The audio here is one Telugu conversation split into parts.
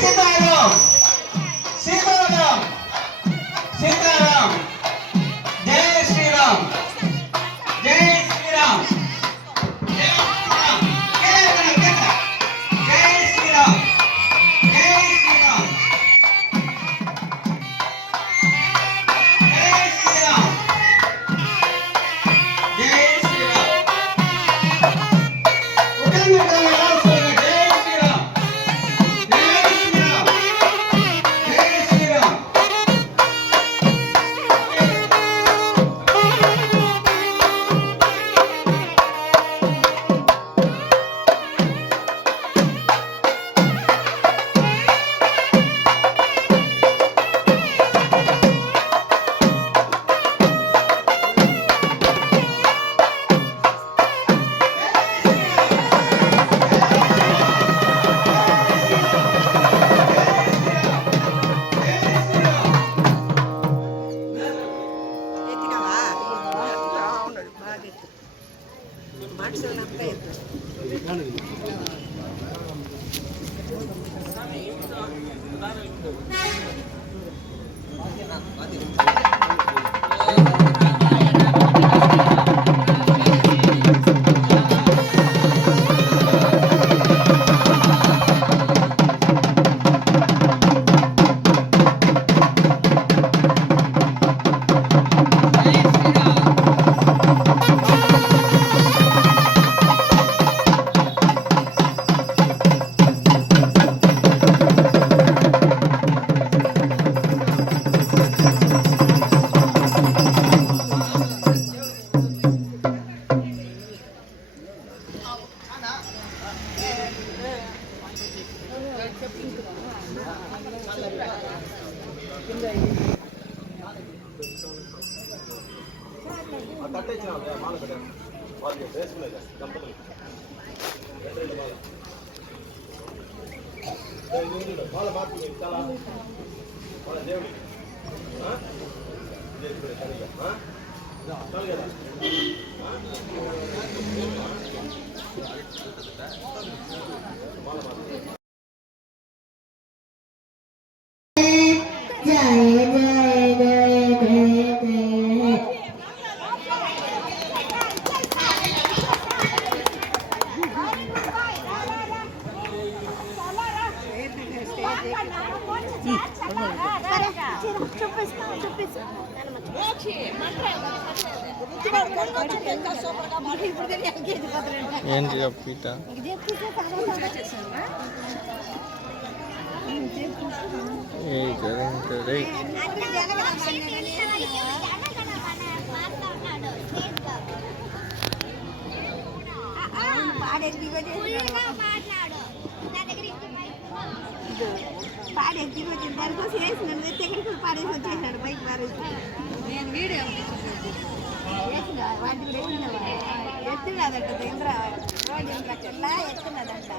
సీతారాం సీతారాం సీతారాం జై శ్రీరామ్ జై శ్రీరామ్ జై శ్రీరామ్ జై శ్రీరామ్ జై శ్రీరామ్ జై శ్రీరామ్ జై శ్రీరామ్ ఏంటి పీట పాడేసి వచ్చిన దానికోసం వేసినాడు ఎక్కడికి పాడేసి వచ్చేసాడు బైక్ పారేసి నేను వీడియో వాటి కూడా ఎత్తున్నదంట ఇంద్ర రోడ్ ఇంట్లా ఎత్తున్నదంట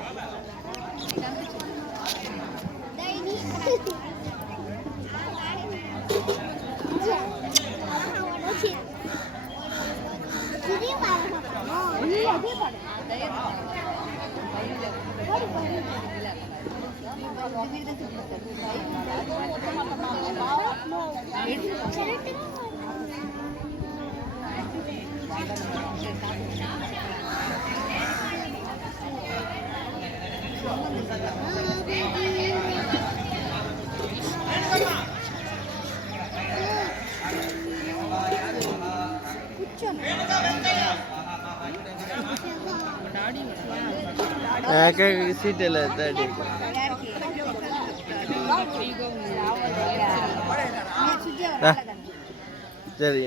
సీట్ ఎలా సరే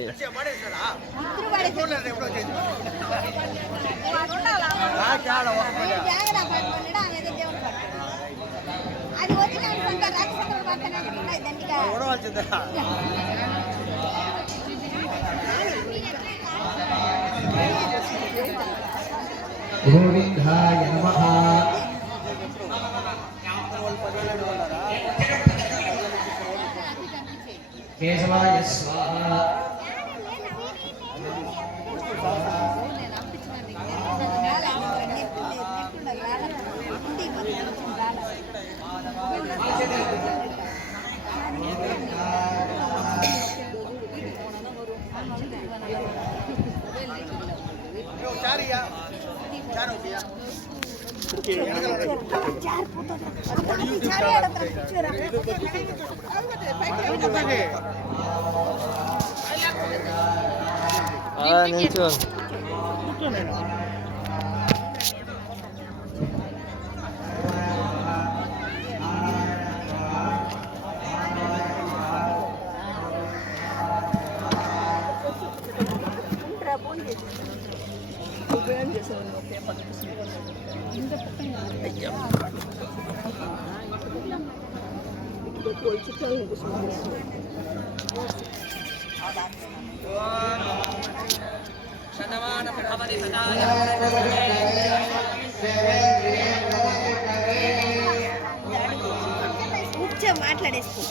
గోవిందాయ నమః కేశవాయ స్వాహ నిల్చో మాట్లాడేసుకో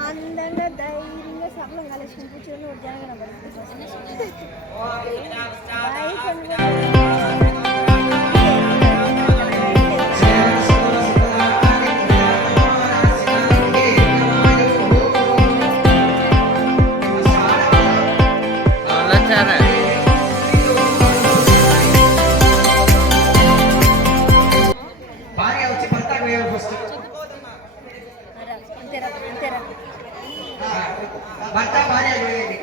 అందంగా ధైర్యంగా సఫలం కలిసి కూర్చొని జనగణ భార్య వచ్చి భర్తకు వేయాలి ఫస్ట్. భర్త భార్య వేయండి.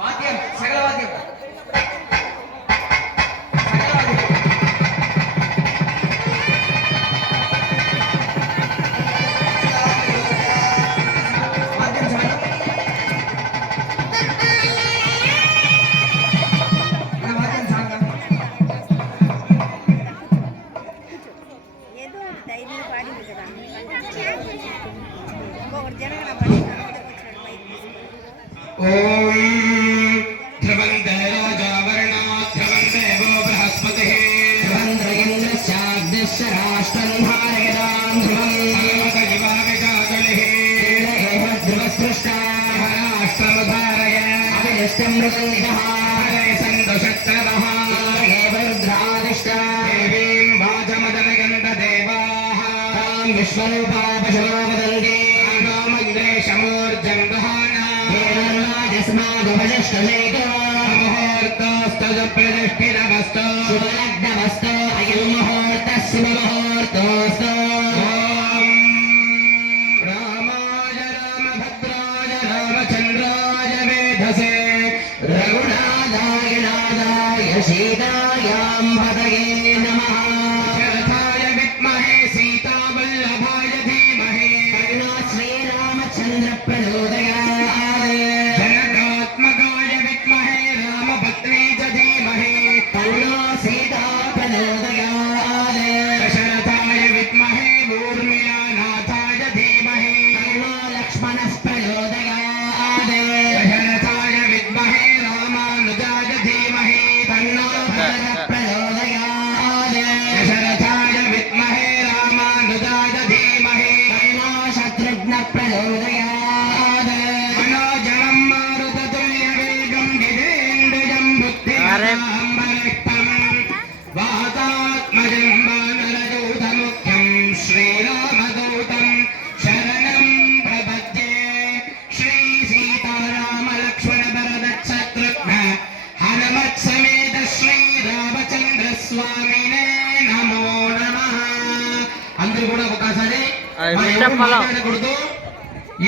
వాద్యం సకల వాద్యం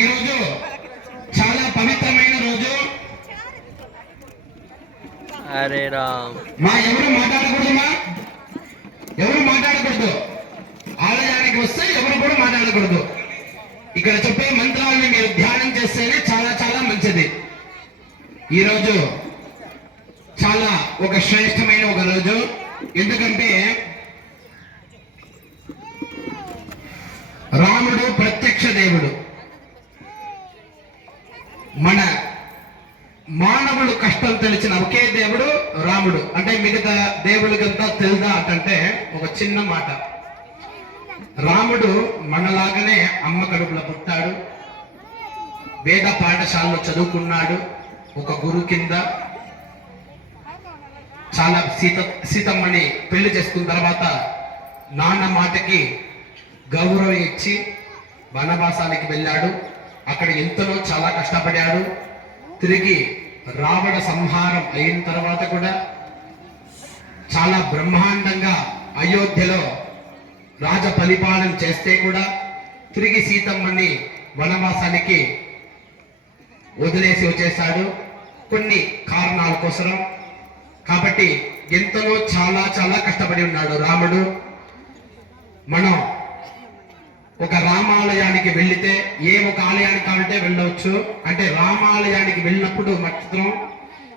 ఈరోజు చాలా పవిత్రమైన రోజు. హరే రామ్. ఎవరు మాట్లాడకూడదు. ఆలయానికి వస్తే ఎవరు కూడా మాట్లాడకూడదు. ఇక్కడ చెప్పే మంత్రాలను మీరు ధ్యానం చేస్తేనే చాలా చాలా మంచిది. ఈరోజు చాలా ఒక శ్రేష్టమైన ఒక రోజు. ఎందుకంటే రాముడు ప్రత్యక్ష దేవుడు. మన మానవుడు కష్టం తెలిసిన ఒకే దేవుడు రాముడు. అంటే మిగతా దేవుడికంతా తెలుదా అంటే ఒక చిన్న మాట. రాముడు మనలాగానే అమ్మ కడుపులో పుట్టాడు, వేద పాఠశాలలో చదువుకున్నాడు, ఒక గురు కింద చాలా సీతమ్మని పెళ్లి చేసుకున్న తర్వాత నాన్న మాటకి గౌరవం ఇచ్చి వనవాసానికి వెళ్ళాడు. అక్కడ ఎంతలో చాలా కష్టపడాడు. తిరిగి రావణ సంహారం అయిన తర్వాత కూడా చాలా బ్రహ్మాండంగా అయోధ్యలో రాజ పరిపాలన చేస్తే కూడా తిరిగి సీతమ్మని వనవాసానికి వదిలేసి వచ్చేసాడు కొన్ని కారణాల కోసం. కాబట్టి ఎంతలో చాలా చాలా కష్టపడి ఉన్నాడు రాముడు. మనం ఒక రామాలయానికి వెళితే ఏ ఒక ఆలయానికి కావాలంటే వెళ్ళవచ్చు. అంటే రామాలయానికి వెళ్ళినప్పుడు మాత్రం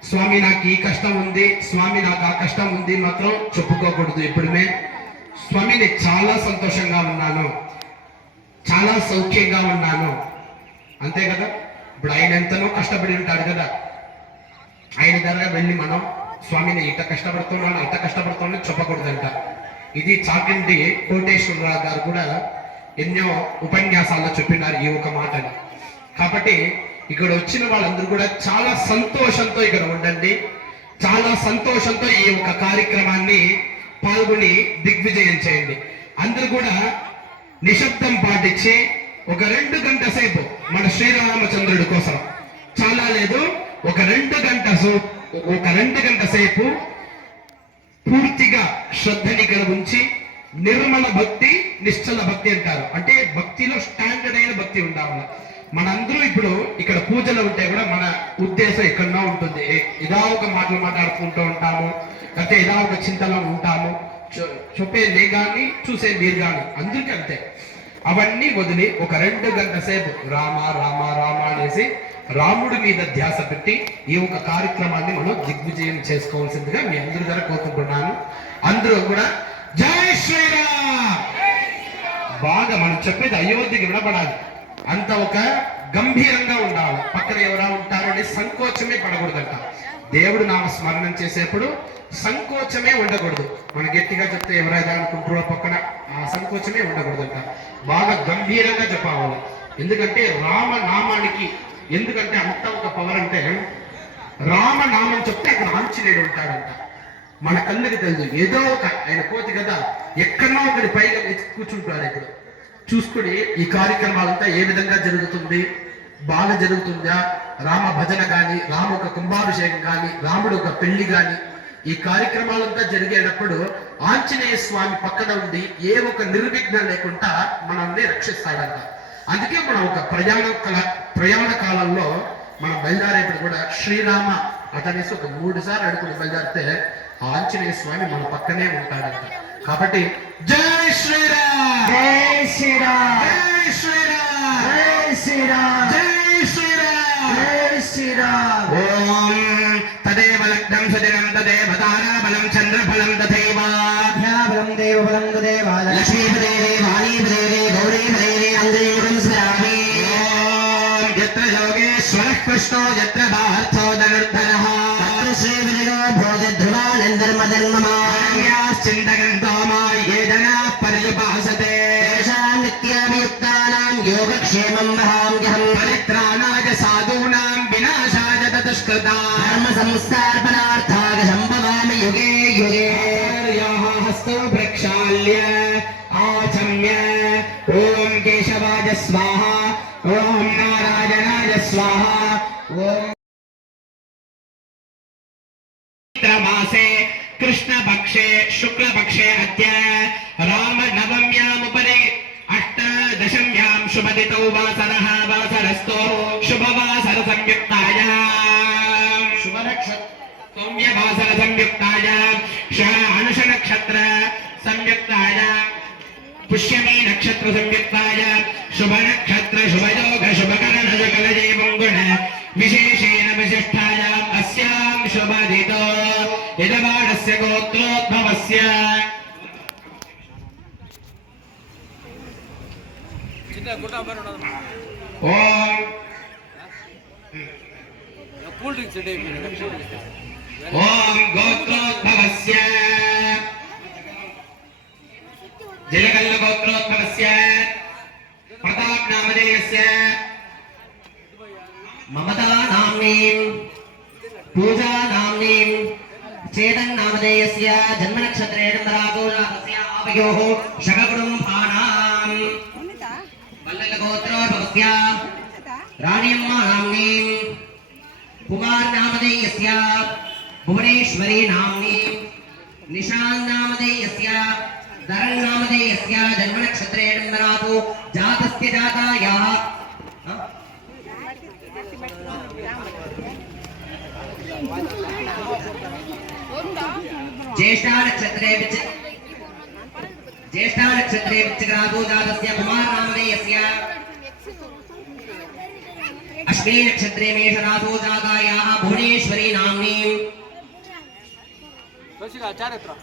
స్వామి నాకు ఈ కష్టం ఉంది, స్వామి నాకు ఆ కష్టం ఉంది మాత్రం చెప్పుకోకూడదు. ఎప్పుడుమే స్వామి నేను చాలా సంతోషంగా ఉన్నాను, చాలా సౌఖ్యంగా ఉన్నాను, అంతే కదా. ఇప్పుడు ఆయన ఎంతనో కష్టపడి ఉంటాడు కదా, ఆయన దగ్గర వెళ్ళి మనం స్వామిని ఇట కష్టపడుతున్నాను అంత కష్టపడుతున్నాను చెప్పకూడదంట. ఇది చాగంటి కోటేశ్వరరావు గారు కూడా ఎన్నో ఉపన్యాసాల్లో చెప్పినారు ఈ ఒక మాటని. కాబట్టి ఇక్కడ వచ్చిన వాళ్ళందరూ కూడా చాలా సంతోషంతో ఇక్కడ ఉండండి, చాలా సంతోషంతో ఈ ఒక కార్యక్రమాన్ని పాల్గొని దిగ్విజయం చేయండి. అందరూ కూడా నిశ్శబ్దం పాటించి ఒక 2 గంటల సేపు మన శ్రీరామచంద్రుడి కోసం, చాలా లేదు ఒక 2 గంట సేపు పూర్తిగా శ్రద్ధని ఇక్కడ ఉంచి నిర్మల భక్తి, నిశ్చల భక్తి అంటారు. అంటే భక్తిలో స్టాండర్డ్ అయిన భక్తి ఉండాలి. మనందరూ ఇప్పుడు ఇక్కడ పూజలు ఉంటే కూడా మన ఉద్దేశం ఎక్కడో ఉంటుంది. ఏదో ఒక మాటలు మాట్లాడుకుంటూ ఉంటాము, లేకపోతే ఏదో ఒక చింతలో ఉంటాము. చెప్పే నే కానీ చూసే మీరు కానీ అందరికీ అంతే. అవన్నీ వదిలి ఒక 2 గంటల సేపు రామ రామ రామ అనేసి రాముడి మీద ధ్యాస పెట్టి ఈ ఒక కార్యక్రమాన్ని మనం దిగ్విజయం చేసుకోవాల్సిందిగా మీ అందరి ద్వారా కోరుకుంటున్నాను. అందరూ కూడా జై శ్రీరామ్ బాగా మనం చెప్పేది అయోధ్యకి వినపడాలి, అంత ఒక గంభీరంగా ఉండాలి. పక్కన ఎవరా ఉంటారు అని సంకోచమే పడకూడదంట. దేవుడు నామ స్మరణం చేసేప్పుడు సంకోచమే ఉండకూడదు. మనం గట్టిగా చెప్తే ఎవరైనా అనుకుంటారో పక్కన ఆ సంకోచమే ఉండకూడదంట. బాగా గంభీరంగా చెప్పాలి. ఎందుకంటే రామనామానికి ఎందుకంటే అంత ఒక పవర్ అంటే రామనామం చెప్తే అక్కడ ఆంజనేయుడు ఉంటాడంట. మన కళ్ళకి తెలుసు ఏదో ఒక ఆయన కోతి కదా ఎక్కడో ఒకటి పైగా కూర్చుంటాడు. ఇప్పుడు చూసుకుని ఈ కార్యక్రమాలంతా ఏ విధంగా జరుగుతుంది, బాగా జరుగుతుందా, రామ భజన కానీ, రాము ఒక కుంభాభిషేకం కానీ, రాముడు ఒక పెళ్లి కానీ, ఈ కార్యక్రమాలంతా జరిగేటప్పుడు ఆంజనేయ స్వామి పక్కన ఉండి ఏ ఒక నిర్విఘ్నం లేకుండా మనల్ని రక్షిస్తాడంట. అందుకే మనం ఒక ప్రయాణ కాలంలో మనం బయలుదేరేప్పుడు కూడా శ్రీరామ అతనేసి ఒక 3 సార్లు అడుగుని బయలుదేరితే ఆంజనేయ స్వామి మన పక్కనే ఉంటాడంట. కాబట్టి జై శ్రీరామ్, జై శ్రీరామ్, జై శ్రీరామ్, జై శ్రీరామ్, జై శ్రీరామ్, జై శ్రీరామ్. ఓం తదేవ లగ్నం సుదినం తదేవ తారాబలం చంద్రఫలం తథైవ బలం దేవబలం దేవాలయ లక్ష్మీపదే వాణీపదే గౌరీపదే అంగేయం స్మరామి. ఓం యత్ర యోగేశ్వరః కృష్ణో యత్ర పార్థో ధనుర్ధరః తత్ర శ్రీవిజయో భోజధ్రువానందర్మదన్మమాన్యాశ్చింతగంతో ఏ జనాః పర్యుపాసతే తేషాం నిత్యాభియుక్తానాం యోగక్షేమం వహామ్యహం పరిత్రాణాయ సాధూనాం వినాశాయ తదుష్కృతాః ధర్మ సంస్థాపనార్థాయ సంభవామి యుగే యుగే. హస్తో ప్రక్షాళ్య ఆచమ్య ఓం కేశవాయ స్వాహ ఓం నారాయణాయ స్వాహ. ఓం మాసే కృష్ణపక్షే శుక్లపక్షే అద్య రామనవమ్యాముపరి అష్టాదశమ్యాం శుభదితౌ వాసరః వాసరస్తో శుభవాసర సంయుక్తాయాం సౌమ్యవాసర సంయుక్తాయాం అనుష నక్షత్ర సంయుక్తాయాం పుష్యమీ నక్షత్ర సంయుక్తాయాం శుభ నక్షత్ర శుభయోగ శుభకరణ శుకలజే మంగుణ విశేషేణ విశిష్టాయాం అస్యాం శుభదితో యజమానస్య గోత్రోద్భవస్య. ఓం ఓం గోత్రోద్భవస్య జలకల్ల గోత్రోద్భవస్య ప్రతాప్ నామధేయస్య మమతా నామ్నీం పూజా నామ్నీం चेतन्नामधेयस्य जन्मनक्षत्रे जन्मराजोजातस्य आवयोः शककुटुम्बानां ఉన్నదా वल्ललगोत्रोद्भवस्य ఉన్నదా राण्यम्मा नाम्नीं कुमारनामधेयस्य भुवनेश्वरी नाम्नीं निशान्नामधेयस्य धरन्नामधेयस्य जन्मनक्षत्रे जन्मराजो जातस्य जातायाः ज्येष्ठा नक्षत्रे वृश्चिकराजो जातस्य कुमारनामधेयस्य अश्विनी नक्षत्रे मेषराजो जातायाः भुवनेश्वरी नाम्नीं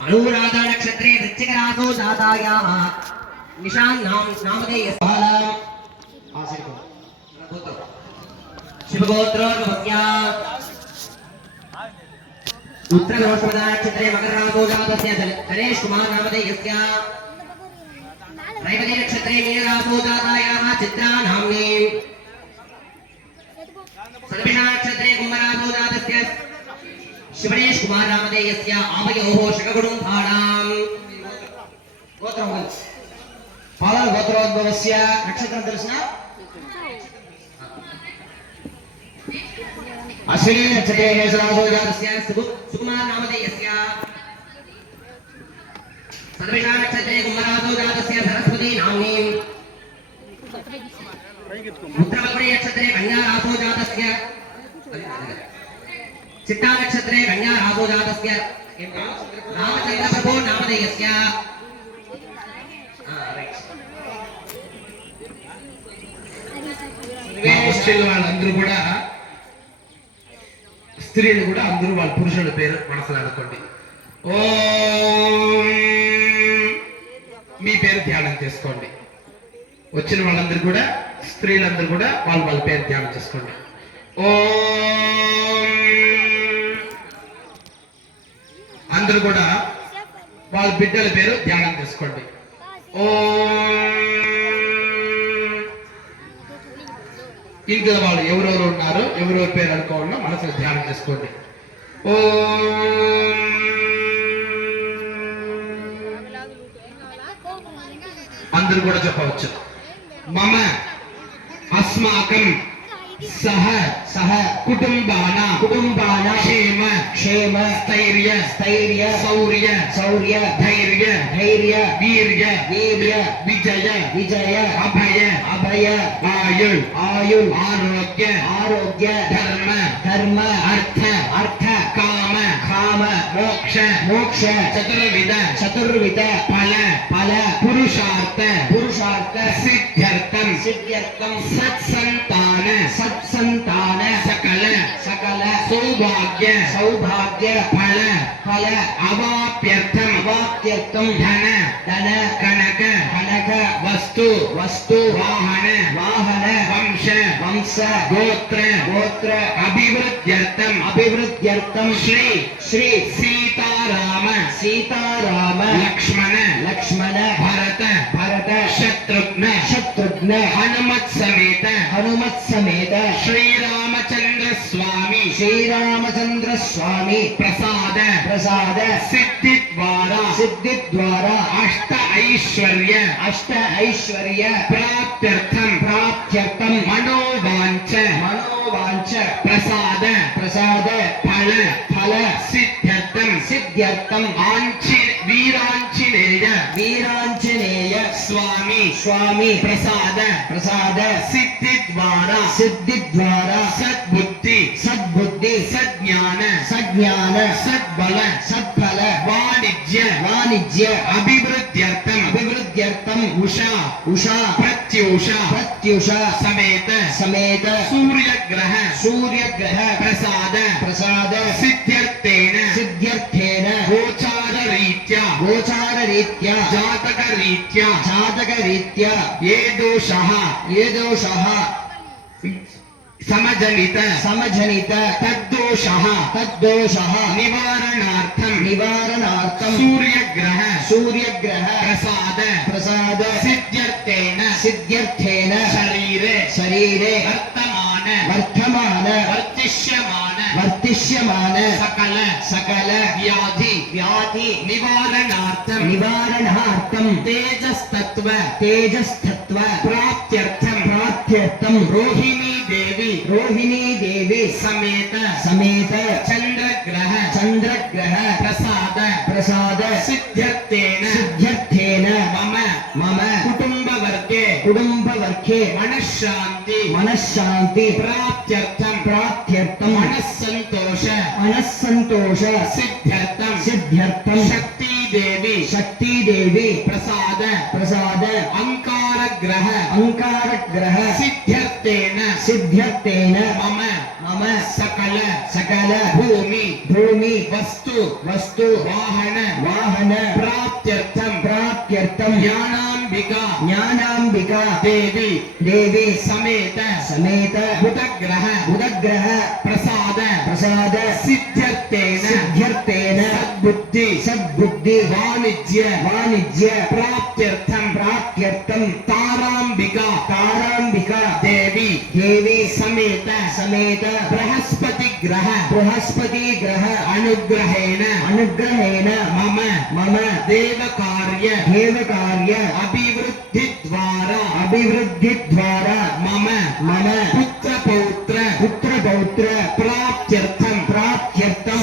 अनुराधा नक्षत्रे वृश्चिकराजो जातायाः निशान्नामधेयस्य शिवगोत्रोद्भवस्य उत्तरगोष्पदा नक्षत्रे मकरराजो जातस्य गणेश कुमार नामधेयस्य रैवती नक्षत्रे मीनराजो जातायाः चित्रा नाम्नीं सर्विषा नक्षत्रे कुम्भराजो जातस्य शिवनेश कुमार नामधेयस्य आवयोः शककुटुम्बानां गोत्रोद्भवस्य नक्षत्रं दर्शना अश्विनी नक्षत्रे मेषराजो जातस्य सुकुमार नामधेयस्य सर्वेषा नक्षत्रे कुम्भराजो जातस्य सरस्वती नाम्नीं उत्तरवल्पणे नक्षत्रे कन्याराजो जातस्य चित्ता नक्षत्रे कन्याराजो जातस्य रामचन्द्रप्रभो नामधेयस्य హాస్టల్ వాళ్ళందరూ కూడా స్త్రీలు కూడా అందరూ వాళ్ళ పురుషుల పేరు మనసులో అనుకోండి. ఓం మీ పేరు ధ్యానం చేసుకోండి. వచ్చిన వాళ్ళందరూ కూడా స్త్రీలందరూ కూడా వాళ్ళ పేరు ధ్యానం చేసుకోండి. ఓం అందరూ కూడా వాళ్ళ బిడ్డల పేరు ధ్యానం చేసుకోండి. ఓం ఇంట్లో వాళ్ళు ఎవరెవరు ఉన్నారో ఎవరెవరి పేరు అనుకోవాలో మనసులో ధ్యానం చేసుకోండి. ఓం అందరూ కూడా చెప్పవచ్చు. మమ అస్మాకం సహ కుటుంబాన క్షేమ స్థైర్య శౌర్య ధైర్య వీర్య విజయ అభయ ఆయుల్ ఆరోగ్య ధర్మ అర్థ కామ మోక్ష చతుర్విధ ఫల పురుషార్థ సిద్ధ్యర్థం సత్సంతాన సకల సౌభాగ్య ఫల అవాప్యర్థం ధన కనక వస్తు వాహన వంశ గోత్ర అభివృద్ధ్యర్థం శ్రీ సీతారామ లక్ష్మణ భరత శత్రుఘ్న హనుమత్ సమేత శ్రీరామచంద్ర స్వామి ప్రసాద సిద్ధి ద్వారా అష్ట ఐశ్వర్య ప్రాప్త్యర్థం మనోవాంఛ ప్రసాద ఫల సిద్ధ్యర్థం వీరాంజనేయ స్వామి ప్రసాద సిద్ధి ద్వారా సద్బుద్ధి సజ్ఞాన సద్బల వాణిజ్య అభివృద్ధ్యర్థం ఉషా ప్రత్యూష సమేత సూర్యగ్రహ ప్రసాద సిద్ధ్యర్థేన గోచారరీత్యా జాతకరీత్యా ఏ దోషః సమజనిత తద్దోషః నివారణార్థం సూర్యగ్రహ ప్రసాద సిద్ధ్యర్థేన శరీరే వర్తమాన వర్తిష్యమాన సకల సకల వ్యాధి వ్యాధి నివారణార్థం నివారణార్థం తేజస్తత్వ తేజస్తత్వ ప్రాప్త్యర్థం రోహిణీ దేవి సమేత చంద్రగ్రహ ప్రసాద సిద్ధ్యర్థేన మమ కుటుంబవర్గే మనశ్శాంతి ప్రాప్త్యర్థం మనస్సంతోష సిద్ధ్యర్థం శక్తిదేవి ప్రసాద అంకారగ్రహ సిద్ధ్యర్థేన మమ సకల భూమి వస్తు వాహన ప్రాప్త్యర్థం జ్ఞానాంబికా దేవి సమేత బుధగ్రహ ప్రసాద సిద్ధ్యర్థేన సద్బుద్ధి వాణిజ్య ప్రాప్త్యర్థం తారాంబికా దేవి సమేత బృహస్పతి గ్రహ అనుగ్రహేణ మమ దేవకార్య అభివృద్ధి ద్వారా మమ పుత్రపౌత్ర ప్రాప్త్యర్థం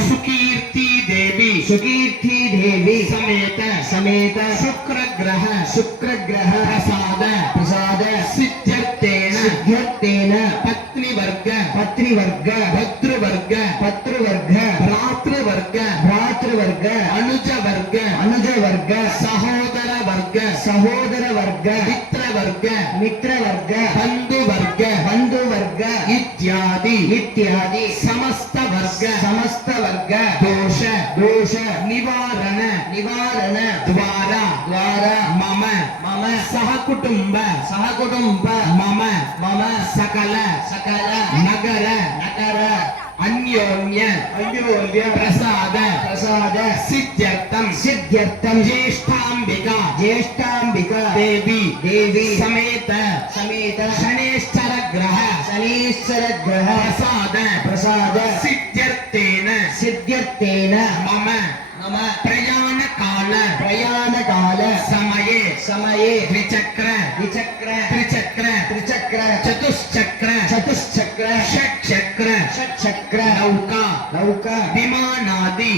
సుకీర్తి దేవి సమేత శుక్రగ్రహ ప్రసాద సిద్ధ్యర్థేన పత్నివర్గ భర్తృవర్గ భ్రాతృవర్గ అనుజవర్గ సహోదరవర్గ మిత్రవర్గ బంధువర్గ ఇత్యాది సమస్త వర్గ దోష నివారణ ద్వారా మమ సహకుటుంబ మమ సకల నగర అన్యోన్య ప్రసాద సిద్ధ్యర్థం జ్యేష్ఠాంబిక దేవి సమేత శనేశ్వర గ్రహ ప్రసాద సిద్ధ్యర్థేన మమ ప్రయాణకాల సమయే ద్విచక్ర చతుశ్చక్ర షట్చక్ర నౌకా విమానాది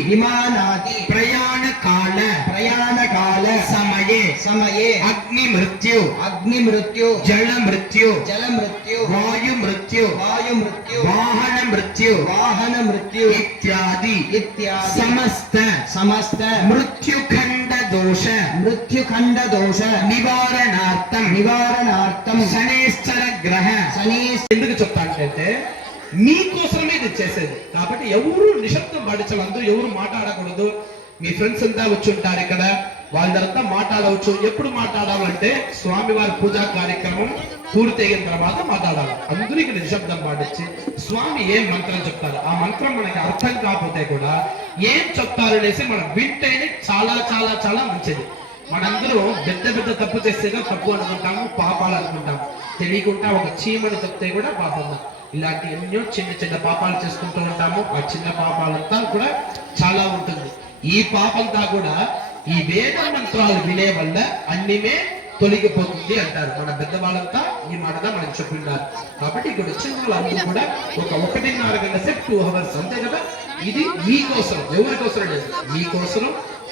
ప్రయాణకాల సమయే అగ్నిమృత్యు జలమృత్యు వాయుమృత్యు వాహనమృత్యు ఇత్యాది సమస్త మృత్యుఖండ దోష నివారణార్థం శనేశ్వర గ్రహ ఎందుకు చెప్తానంటే మీకోసమే ఇది చేసేది. కాబట్టి ఎవరు నిశ్శబ్దం పాటించాలి, అందరూ ఎవరు మాట్లాడకూడదు. మీ ఫ్రెండ్స్ అంతా వచ్చి ఉంటారు ఇక్కడ, వాళ్ళంతా మాట్లాడవచ్చు. ఎప్పుడు మాట్లాడాలంటే స్వామివారి పూజా కార్యక్రమం పూర్తి అయిన తర్వాత మాట్లాడాలి. అందరూ ఇక్కడ నిశ్శబ్దం పాటించి స్వామి ఏం మంత్రం చెప్తారు, ఆ మంత్రం మనకి అర్థం కాకపోతే కూడా ఏం చెప్తారు అనేసి మనం వింటేనే చాలా చాలా చాలా మంచిది. మనందరూ పెద్ద తప్పు చేస్తేగా తప్పు అనుకుంటాము, పాపాలు అనుకుంటాము. తెలియకుండా ఒక చీమని తప్పితే కూడా పాపం. ఇలాంటి ఎన్నో చిన్న పాపాలు చేసుకుంటూ ఉంటాము. ఆ చిన్న పాపాలంతా కూడా చాలా ఉంటుంది. ఈ పాపంతా కూడా ఈ వేద మంత్రాలు వినే వల్ల అన్నిమే తొలగిపోతుంది అంటారు. మన పెద్దవాళ్ళంతా ఈ మాటగా మనకు చెప్తున్నారు. కాబట్టి ఇక్కడ వచ్చిన వాళ్ళందరూ కూడా ఒక 1.5 గంట సేపు 2 hours అంతే కదా. ఇది మీకోసం, ఎవరి కోసం లేదు, మీకోసం,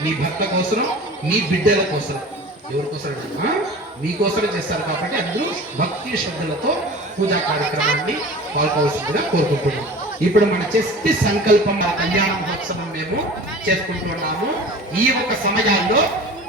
మీ భర్త కోసం, మీ బిడ్డల కోసం, ఎవరి కోసం మీకోసమే చేస్తారు. కాబట్టి అందరూ భక్తి శ్రద్ధలతో పూజా కార్యక్రమాన్ని పాల్గొవలసిందిగా కోరుకుంటున్నాం. ఇప్పుడు మన చేస్తే సంకల్పం, మన కళ్యాణ మహోత్సవం మేము చేసుకుంటున్నాము. ఈ ఒక సమయాల్లో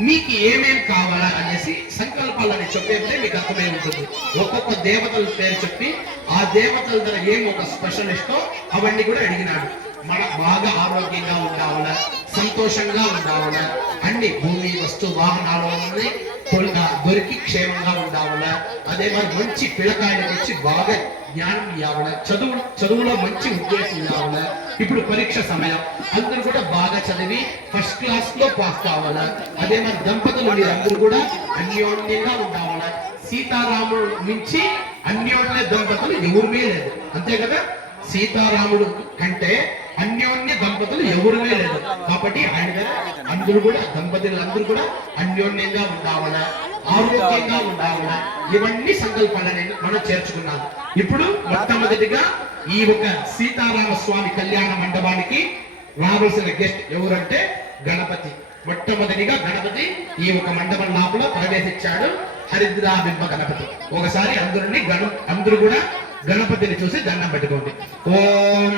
మీకు ఏమేం కావాలా అనేసి సంకల్పాలని చెప్పేస్తే మీకు అర్థమై ఉంటుంది. ఒక్కొక్క దేవతల పేరు చెప్పి ఆ దేవతల ద్వారా ఏం ఒక స్పెషలిస్టో అవన్నీ కూడా అడిగినాడు. మన బాగా ఆరోగ్యంగా ఉండాలా, సంతోషంగా ఉండాలా, అన్ని భూమి వస్తు వాహనాలన్నీ దొరికి క్షేమంగా ఉండాలా, అదే మరి మంచి పిల్లకాయలకు ఇచ్చి బాగా జ్ఞానం ఇవ్వాలా, చదువులో మంచి ఉద్దేశం ఇవ్వాలా. ఇప్పుడు పరీక్ష సమయం, అందరూ కూడా బాగా చదివి ఫస్ట్ క్లాస్ లో పాస్ కావాలా. అదే మరి దంపతులు మీరందరూ కూడా అన్యోన్యంగా ఉండాలా. సీతారాముడు మించి అన్యోన్య దంపతులు ఎవరుమే లేదు, అంతే కదా. సీతారాముడు కంటే అన్యోన్య దంపతులు ఎవరునే లేదు. కాబట్టి ఆయన దగ్గర అందరూ కూడా దంపతులందరూ కూడా అన్యోన్యంగా ఉండాలనా, ఆరోగ్యంగా ఉండాలనా, ఇవన్నీ సంకల్పాలని మనం చేర్చుకున్నాం. ఇప్పుడు మొట్టమొదటిగా ఈ ఒక సీతారామ స్వామి కళ్యాణ మండపానికి రావాల్సిన గెస్ట్ ఎవరంటే గణపతి. మొట్టమొదటిగా గణపతి ఈ ఒక మండపం లోపల ప్రవేశించాడు. హరిద్రాబింబ గణపతి. ఒకసారి అందరూ కూడా గణపతిని చూసి దండం పెట్టుకోండి. ఓం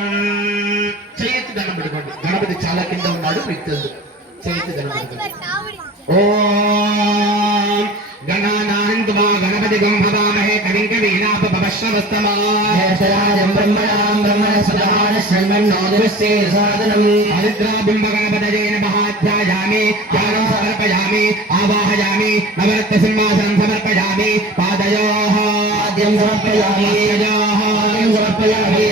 చేయెత్తి దండం పెట్టుకోండి. గణపతి చాలా కింద ఉన్నాడు, మీకు తెలుసు. చేయెత్తి దండం పెట్టుకోండి. ఓం గణానాన్త్వా గణపతి గం భవామహే కవిం కవీనాపవశ్రవస్తమాం బ్రహ్మణాం బ్రహ్మణస్పదాన శృణ్వన్నో దివస్తే సాదనం హరిద్రాబింబ గణపతయే నమః ధ్యాయామి ధ్యానం సమర్పయామి ఆవాహయామి నవరత్న సింహాసనం సమర్పయామి పాదయోః ఆద్యం సమర్పయామి యజోః ఆద్యం సమర్పయామి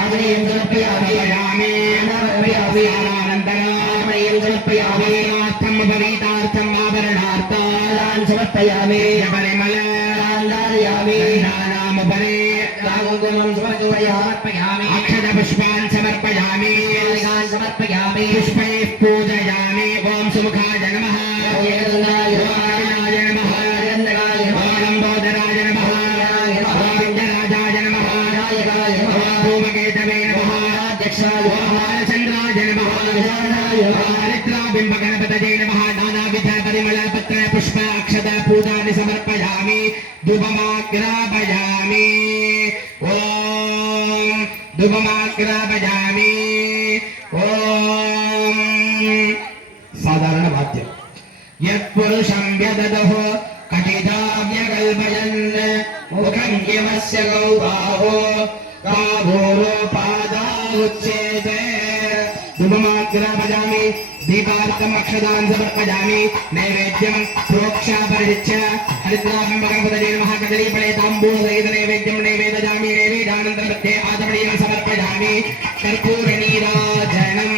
ఆగ్నేయం సమర్పయామి సమర్పయామి అనంతరం సమర్పయామి నాథం భవితార్థం ఆభరణార్థాన్ సమర్పయామి పరిమళాంధారయామి నానాముపరే రాగోగమం సమర్పయామి అక్షత పుష్పాన్ సమర్పయామి సమర్పయామి పుష్పైః పూజయామి. ఓం సుముఖాయ నమః ఓం అఖిలాయ నమః ఓం లంబోదరాయ నమః ఓం విఘ్నరాజాయ నమః ఓం ధూమకేతవే నమః ఓం బాలచంద్రాయ నమః ఓం హరిద్రాబింబ గణపతయే నమః. నానావిధ పరిమళ పత్ర పుష్ప అక్షత పూజాని సమర్పయామి. ధూపమాగ్రాపయామి. ఓం ధూపమాగ్రాపయామి. ఓం సాధారణ వాద్యం. యత్పురుషం వ్యదదః కటిదావ్యకల్పయన్ ముఖం యమస్య గౌబాహో గాభోరోపాదాముచ్యేతే. ధూపమాగ్రాపయామి. దీపార్థం అక్షదాన్ సమర్పయామి. నైవేద్యం ప్రోక్షాపరిచ్ఛ హరిద్రాబింబ గణపతయే నమః కదలీఫలే తాంబూల సహిత నైవేద్యం నైవేదయామి. నైవేద్యానంతరం మధ్యే ఆచమనీయం సమర్పయామి. కర్పూర నీరాజనం.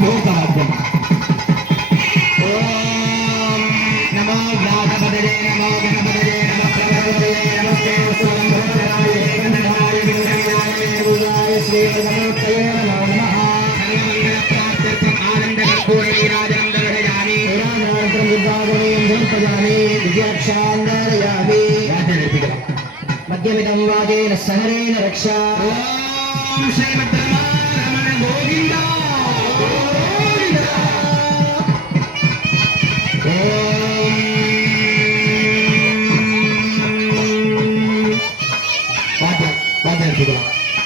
భూతార్థం. ఓం నమో వ్యాధపదయే నమో గణపతయే నమో ప్రభవతయే నమస్తే స్వరంభోధరాయ గణనాయ విఘ్ననాయ పూజాయ శ్రీ గణపతయే నమో నమః. సర్వమంగళ ప్రాప్త్యర్థం ఆనంద కర్పూర నీరాజనం దర్శయామి. పురాణానంతరం దుర్గాగణీయం సమర్పయామి. విజయాక్షాంధారయామి. మధ్యమిదం వాగేన సహరేణ రక్షా. ఓం శ్రీమద్రమారమణ గోవింద గోవింద.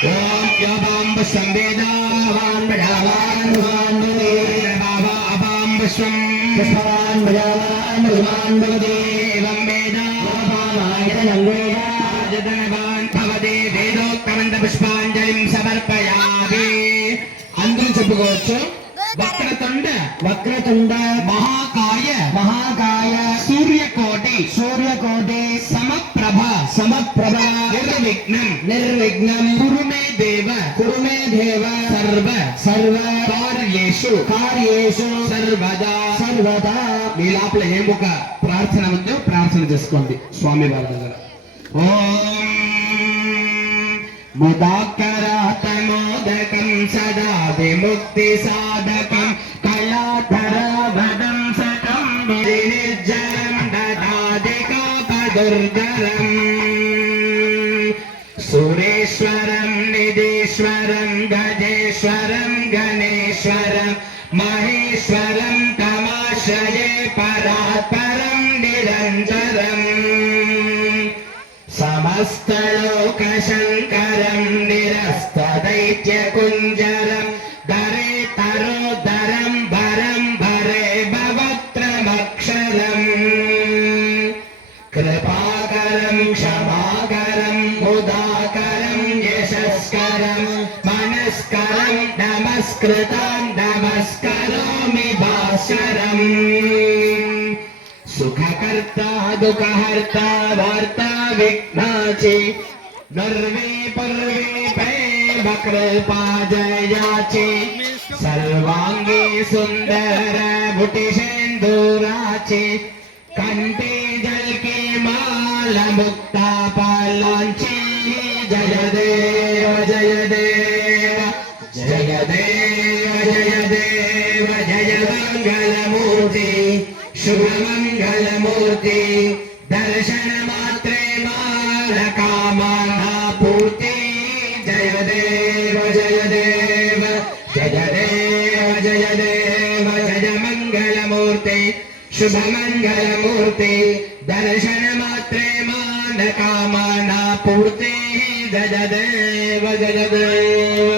ఓం యాబాంబ సంవేదావాన్ బడావాన్ భవాన్ బాబా అబాంబ స్వం పుష్పవాన్ బడావాన్ భవాన్ భవదే ఏవం వేద బాబాయతనం వేద జదనవాన్ భవదే వేదోక్తమంత పుష్పాంజలిం సమర్పయామి. అందరూ చెప్పుకోవచ్చు. వక్రతుండ వక్రతుండ మహాకాయ మహాకాయ సూర్యకోటి సూర్యకోటి సమప్రభ సమప్రభ నిర్విఘ్నం నిర్విఘ్నం కురుమే దేవ కురుమే దేవ సర్వ సర్వ కార్యేషు కార్యేషు సర్వదా సర్వదా. మీ లోపల ఏమొక ప్రార్థన ఉందో ప్రార్థన చేసుకోండి స్వామి వారి దగ్గర. ఓం ముదాకరాతమోదకం సదా విముక్తి సాధకం కళాధరవదం సకం నిర్జరం దదాదికాపదుర్గరం సురేశ్వరం నిధీశ్వరం గజేశ్వరం గణేశ్వరం మహేశ్వరం తమాశ్రయే పరాత్పరం నిరంజరం సమస్తలోకశంకరం నిరస్తదైత్యకుంజరం ధరే తరోధరం భరం భరే భవత్రమక్షరం కృపాకరం క్షమాకరం ముదాకరం యశస్కరం మనస్కరం నమస్కృతం నమస్కరోమి భాస్కరం సుఖకర్తా దుఃఖహర్తా వార్తా విఘ్నాచి నర్వే పర్వే పే कृपा जयाची सर्वांगी सुंदर बुटिशेंदुराची कंठी जलकी माल मुक्ता पालांची जय देव जय देव जय देव जय देव जय मंगल मूर्ति शुभ मंगल मूर्ति दर्शन मात्रे माल कामना पूर्ति जय देव जय देव जय देव जय देव जय मंगल मूर्ति शुभ मंगल मूर्ति दर्शन मात्रे मान कामना पूर्ति जय देव जय देव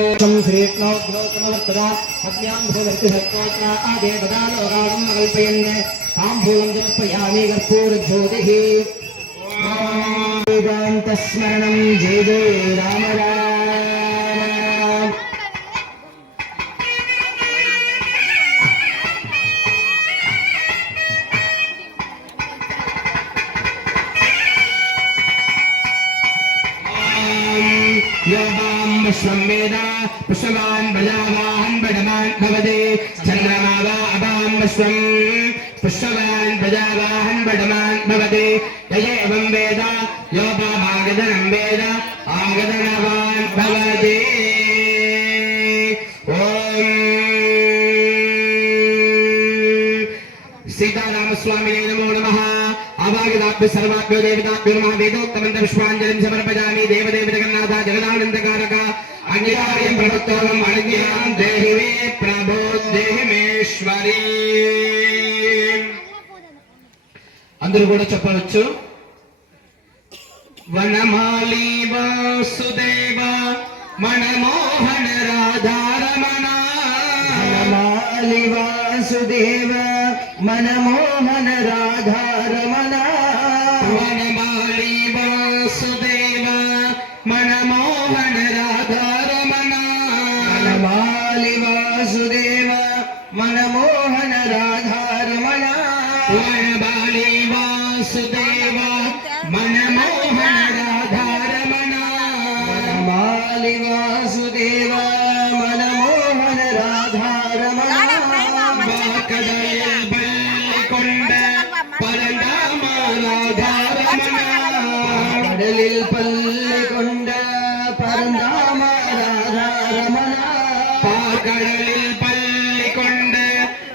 श्रीकृष्णोद्रोतमवर्तदा अज्ञां भूवर्तिसत्त्वोत्रा आदे ददालोगागं कल्पयन् ताम्बूलं समर्पयामि कर्पूरज्योतिः वेदान्तस्मरणं जय जय राम राम संवेदा पुष्पवान् प्रजावाहन् बडमान् भवते चन्द्रमा वा अपां विश्वं पुष्पवान् प्रजावाहन् बडमान् भवते य एवं वेद योपामागदनं वेद आगदनवान् भवते ॐ सीतारामस्वामिने नमो नमः आवागताभ्य सर्वाभ्यो देवताभ्यो नमः वेदोक्तमन्त्र पुष्पाञ्जलिं समर्पयामि देवदेव जगन्नाथ जगदानन्दकारक अन्यकार्यं प्रवक्तोऽहम् अनज्ञां देहि मे प्रभो देहि मेश्वरी అందరూ కూడా చెప్పవచ్చు వనమాలి వాసుదేవ మనమోహన రాధారమణ వనమాలి వాసుదేవ మనమోహన రాధారమణ వనమాలి వాసుదేవ మనమోహన రాధారమణ వనమాలి వాసుదేవ మనమోహన రాధారమణ వనమాలి వాసుదేవ మనమోహన రాధారమణ వనమాలి వాసుదేవ మనమోహన రాధారమణ వాకడలిల్ పల్లికొండ పరంధామ రాధారమణ కడలిల్ పల్లికొండ పరంధామ రాధారమణ పాకడలిల్ పల్లికొండ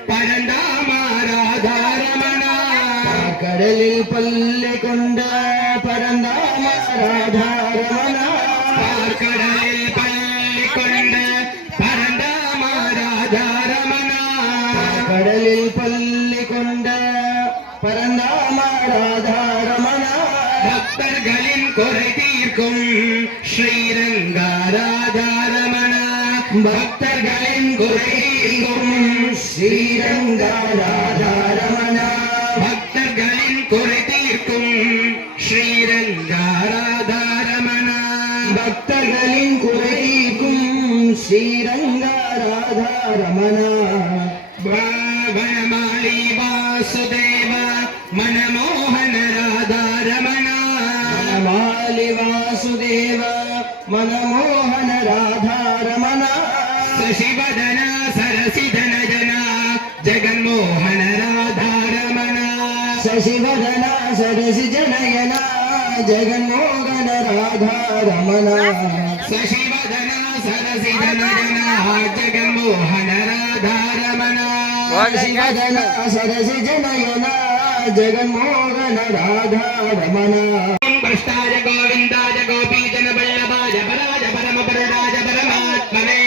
పరంధామ రాధారమణ కడలిల్ పల్లికొండ పరంధామ రాధారమణ పాకడలిల్ పల్లికొండ పరంధామ రాధారమణ కడలిల్ పల్లికొండ పరంధామ రాధారమణ భక్తర్களின் குறை தீர்க்கும் ஸ்ரீரங்க ராதாரமண பக்தர்களின் குறை தீர்க்கும் శ్రీరంగ రాధారమణ பக்தர்களின் குறை தீர்க்கும் ஸ்ரீரங்க ராதாரமண భక్తర్களின் குறைக்கும் శ్రీరంగ రాధారమణ వనమాలి వాసుదేవ మనమోహన రాధారమణ వనమాలి వాసుదేవ మనమోహన రాధారమణ శశివదన సరసిధన జన జగన్మోహన రాధారమణ శశివదన సరసి జనయన జగన్మోహన రాధారమణ శశివదన సరసిధన జన జగన్మోహన రాధారమణ శశివదన సరసి జనయన జగన్మోహన రాధారమణ కృష్ణాయ గోవిందాయ గోపీజన వల్లభాయ పరాయ పరమ పరుడాయ పరమాత్మనే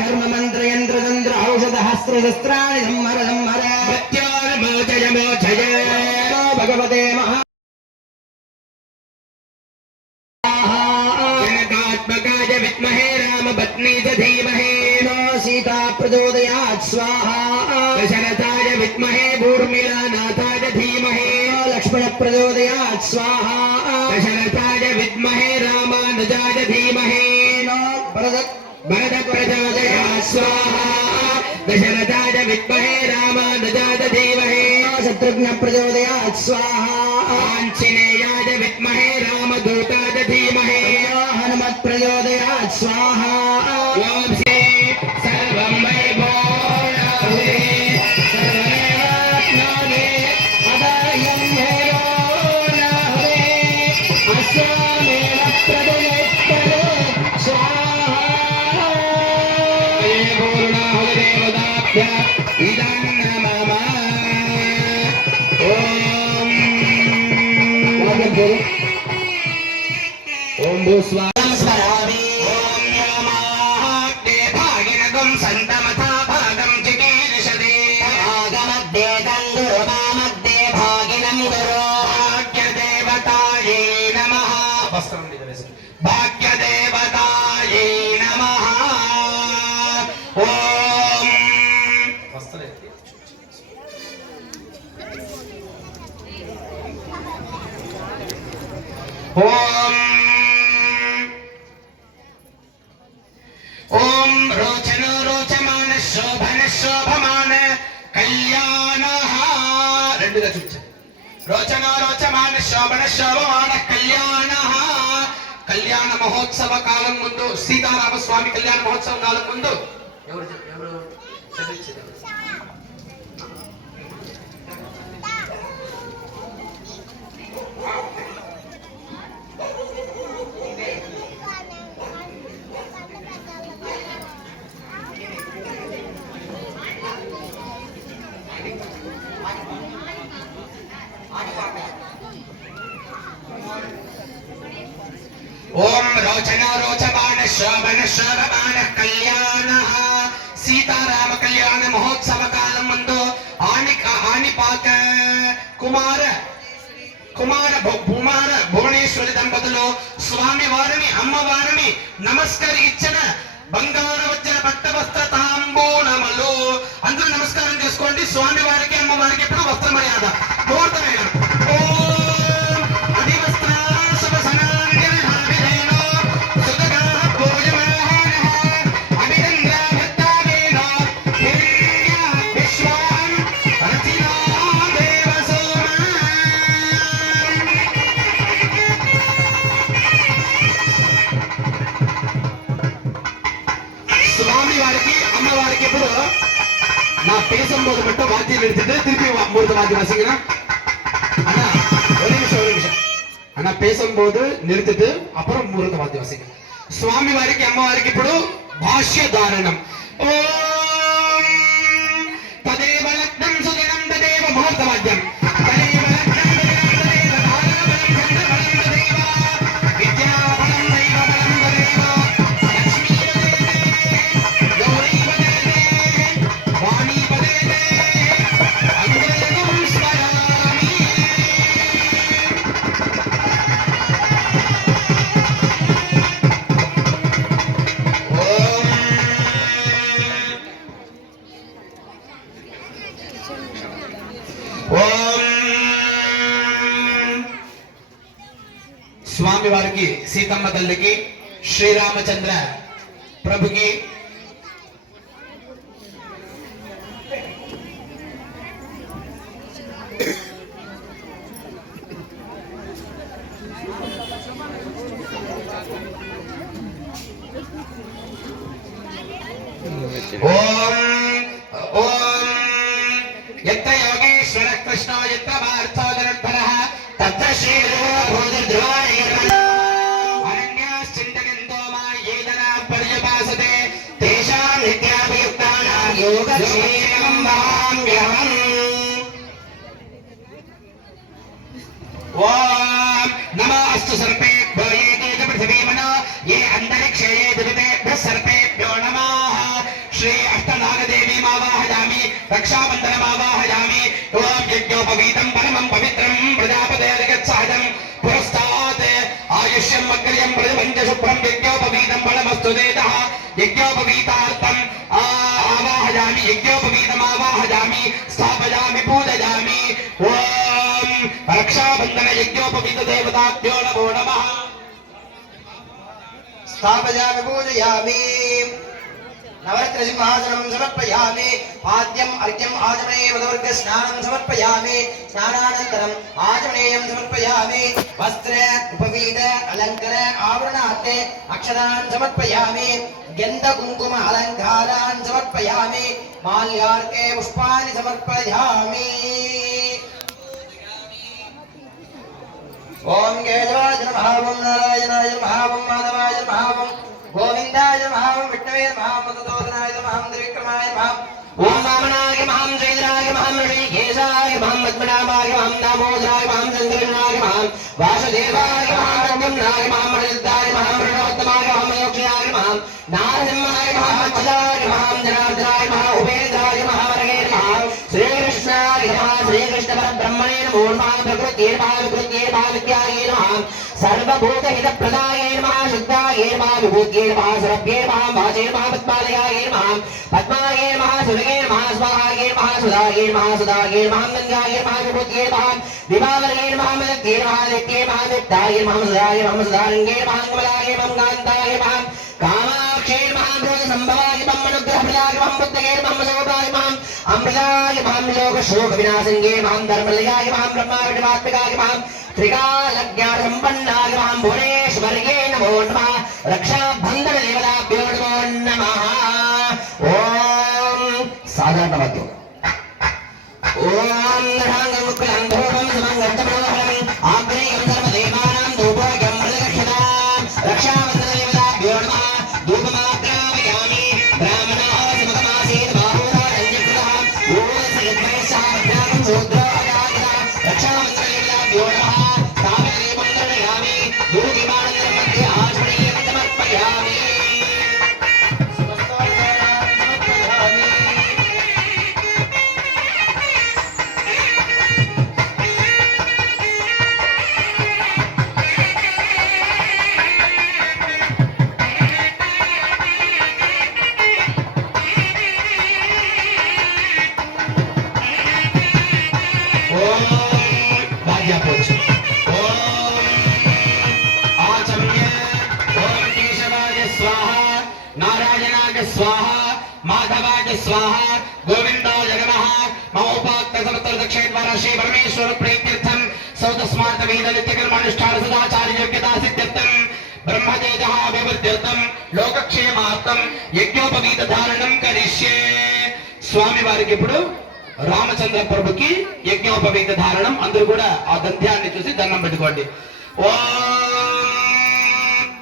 కర్మ మంత్ర యంత్ర తంత్ర ఔషధ హస్త్ర శస్త్రాణి సంహర సంహర మోచయ మోచయ భగవతే మహా जनकात्मकाय विद्महे रामपत्नी च धीमहि सीता प्रचोदयात् स्वाहा दशरथाय विद्महे ऊर्मिलानाथाय धीमहि लक्ष्मण प्रचोदयात् स्वाहा दशरथाय विद्महे रामानुजाय धीमहि भरत प्रचोदयात् स्वाहा दशरथाय विद्महे रामानुजाय धीमहि शत्रुघ्न प्रचोदयात् स्वाहा आञ्जनेयाय विद्महे रामदूताय धीमहि हनुमत् प्रचोदयात् स्वाहा ఓం శ్రీ సర్వం వైభోరాహురే सर्वमेवात्माने अदायं हेरोनाहुरे अस्यामेव प्रदयत्पदे स्वाहा పూర్ణాహుదేవదాభ్య ఇదం నమః. ఓం ఓం భూస్వా स्मरामि ఓం నమః భాగినగం సంతమథా భాగం చికీర్షదే आगमध्ये तङ्गुरु मामध्ये भागिनं गुरु భాగ్యదేవతాయే నమః. వస్త్రం మీద వేసుకో. భాగ్యదేవతాయే నమః. ఓం వస్త్రం ఎత్తి. ఓం ఓం రోచన రోచమాన శోభన శోభమాన కళ్యాణ రెండుగా చూపించండి. రోచన రోచమాన శోభన శోభమాన కళ్యాణ కళ్యాణ మహోత్సవ కాలం ముందు సీతారామ స్వామి కళ్యాణ మహోత్సవ కాలం ముందు ఎవరు చదివించేది? ఓం రోచన రోచమాన శోభన శోభమాన కళ్యాణ సీతారామ కళ్యాణ మహోత్సవ కాలం ముందు ఆనిపాక కుమార భువనేశ్వరి దంపతులు స్వామి వారిని అమ్మవారిని నమస్కరించిన బంగారు వజ్ర పట్ట వస్త్ర తాంబూలములు అందరూ నమస్కారం చేసుకోండి. స్వామి వారికి అమ్మవారికి ఇప్పుడు వస్త్ర మర్యాద ముహూర్తమైన ఓం అధివస్త్ర శుభ సనాన్యర్భావిరేణో సుతగాః పూజమానః అభినంద్ర భద్దావేన హిరణ్య విశ్వాం రచినా దేవసోమా. స్వామి వారికి అమ్మవారికి ఇప్పుడు నా பேசும்போது மட்டும் வாத்தியம் எடுத்துட்டு திருப்பி மூர்த்த வாத்தியம் வாசிக்கிறா. ஆனா ஒரு நிமிஷம் ஆனா பேசும்போது நிறுத்திட்டு அப்புறம் மூர்த்த வாத்தியம் வாசிக்கிறேன். స్వామి వారికి అమ్మవారికి ఇప్పుడు భాష్య ధారణం. ఓం తదేవ లగ్నం సుదినం తదేవ ముహూర్త వాద్యం తదేవ లగ్నం తదేవ తారాబలం చంద్రబలం తదేవ విద్యాబలం దైవబలం తదేవ లక్ష్మీ గౌరీ పదేదే వాణీ పదేదే అంగేయం స్మరామి. స్వామి వారికి సీతమ్మ తల్లికి శ్రీరామచంద్ర ప్రభుకి ఓం ఓం యత్ర యోగేశ్వర కృష్ణ యత్ర పార్థోదరః తత్ర శ్రీరో అరణ్యాశ్చింతయంతో మాయేదనా పర్యపాసతే తేషాం నిత్యాభియుక్తానాం యోగక్షేమం వహామ్యహం. ఓం నమోస్తు సర్పేభ్యో ఏ తేజ పృథివీమనో ఏ అంతరిక్షే ఏ దివితేభ్యః సర్పేభ్యో నమః. శ్రీ అష్టనాగదేవీమావాహయామి రక్షాబంధనమావాహయామి. ఓం యజ్ఞోపవీతం పరమం పవిత్రం ప్రజాపతేర్గత్సహజం పురస్తాత్ ఆయుష్యం అగ్ర్యం ప్రతిపంచ శుభ్రం యజ్ఞోపవీతం బలమస్తు దేదః. యజ్ఞోపవీతార్థం ఆవాహయామి యజ్ఞోపవీతమావాహయామి స్థాపయామి పూజయామి. ఓం రక్షాబంధన యజ్ఞోపవీత దేవతాభ్యో నమో నమః. स्थापयामि पूजयामि नवरत्न सिंहासनं समर्पयामि पाद्यम् अर्घ्यम् आचमनीय मधुवर्ग स्नानं समर्पयामि स्नानानन्तरम् आचमनीयं समर्पयामि वस्त्र उपवीत अलङ्कार आवरणार्थे अक्षरान् समर्पयामि गन्ध कुङ्कुम अलङ्कारान् समर्पयामि माल्यार्के पुष्पाणि समर्पयामि ओम केशवाय नमः ओम नारायणाय नमः ओम माधवाय नमः ओम गोविंदाय नमः ओम विष्णवे नमः ओम मधुसूदनाय नमः ओम त्रिविक्रमाय नमः ओम वामनाय नमः ओम श्रीधराय नमः ओम ऋषिकेशाय नमः ओम पद्मनाभाय नमः ओम दामोदराय नमः ओम चन्द्रनाय नमः ओम वासुदेवाय नमः ओम नमनाय नमः ओम अनिरुद्धाय नमः ओम प्रणवोत्तमाय नमः ओम मोक्षाय नमः ओम नारसिंहाय नमः ओम अच्युताय नमः ओम जनार्दनाय नमः उपेन्द्राय नमः वरगे नमः श्रीकृष्णाय नमः श्रीकृष्ण परब्रह्मणे नमो नमः प्रकृते नमः विकृते नमः विद्याये नमः सर्वभूतहितप्रदाय नमः शुद्धाय नमः विभूत्ये नमः सर्वभ्ये नमः वाचे नमः पद्मालयाय नमः पद्माय नमः सुरगे नमः स्वाहाय नमः सुधाय नमः सुधाय नमः गंगाय नमः विभूत्ये नमः दिवावरगे नमः मदत्ये नमः नित्ये नमः नित्याय नमः सुधाय नमः सुधारंगे नमः कमलाय नमः कान्ताय नमः कामाक्षे नमः भूतसंभवाय नमः अनुग्रहप्रदाय नमः बुद्धये नमः शोभाय नमः अमृताय नमः लोकशोकविनाशिन्ये नमः धर्मलयाय नमः ब्रह्माविष्णुवात्मिकाय नमः त्रिकालज्ञानसम्पन्नाय नमः भुवनेश्वर्ये नमो नमः रक्षाबन्धनदेवताभ्यो नमो नमः ॐ साधारणवाक्यम् ॐ नराङ्गमुक्तं धूपं समङ्गतमनोहरम् आग्नेयं सर्वदेवानां धूपोऽयं प्रदक्षिणाम् रक्षाबन्धनदेवताभ्यो नमः धूपमाग्रामयामि ब्राह्मणः समगमासीत् बाहुराजन्यकृतः ऊर्ध्वसहितैः भद्राकं शूद्रोऽजागतः रक्षाबन्धनदेवताभ्यो नमः स्थापनदीपं दर्शयामि धूपदीपानन्तरं मध्ये आचमनीयं समर्पयामि स्वाहा माधवाय स्वाहा गोविंदाय नमः महोपाक्त समत्र दक्षिण द्वारा श्री परमेश्वर प्रीत्यर्थम सौतस्मार्थ वेद नित्य कर्मानुष्ठान सदाचार्य योग्यता सिद्ध्यर्थम ब्रह्मतेजः अभिवृद्ध्यर्थम लोकक्षेमार्थम यज्ञोपवीत धारणं करिष्ये స్వామి వారికి ఇప్పుడు రామచంద్ర ప్రభుకి యజ్ఞోపవీత ధారణం అందరూ కూడా ఆ దంధ్యాన్ని చూసి దండం పెట్టుకోండి ఓం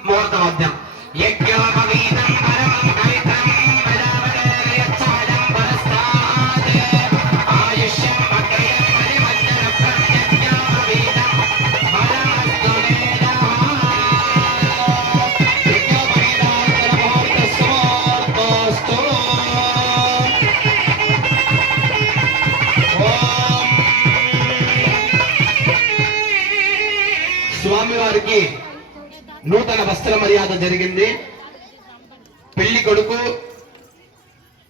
ముహూర్తమధ్యం యజ్ఞోపవీతం పరమం పవిత్రం ప్రజాపతేర్యచ్ఛాయం పరస్తాత్ ఆయుష్యం అగ్రయం పరిమజ్జనప్రం యజ్ఞోపవీతం పరమస్తు వేదః యజ్ఞోపవీతానంతర ముహూర్తస్సు స్వామివారికి నూతన వస్త్ర మర్యాద జరిగింది. పెళ్లి కొడుకు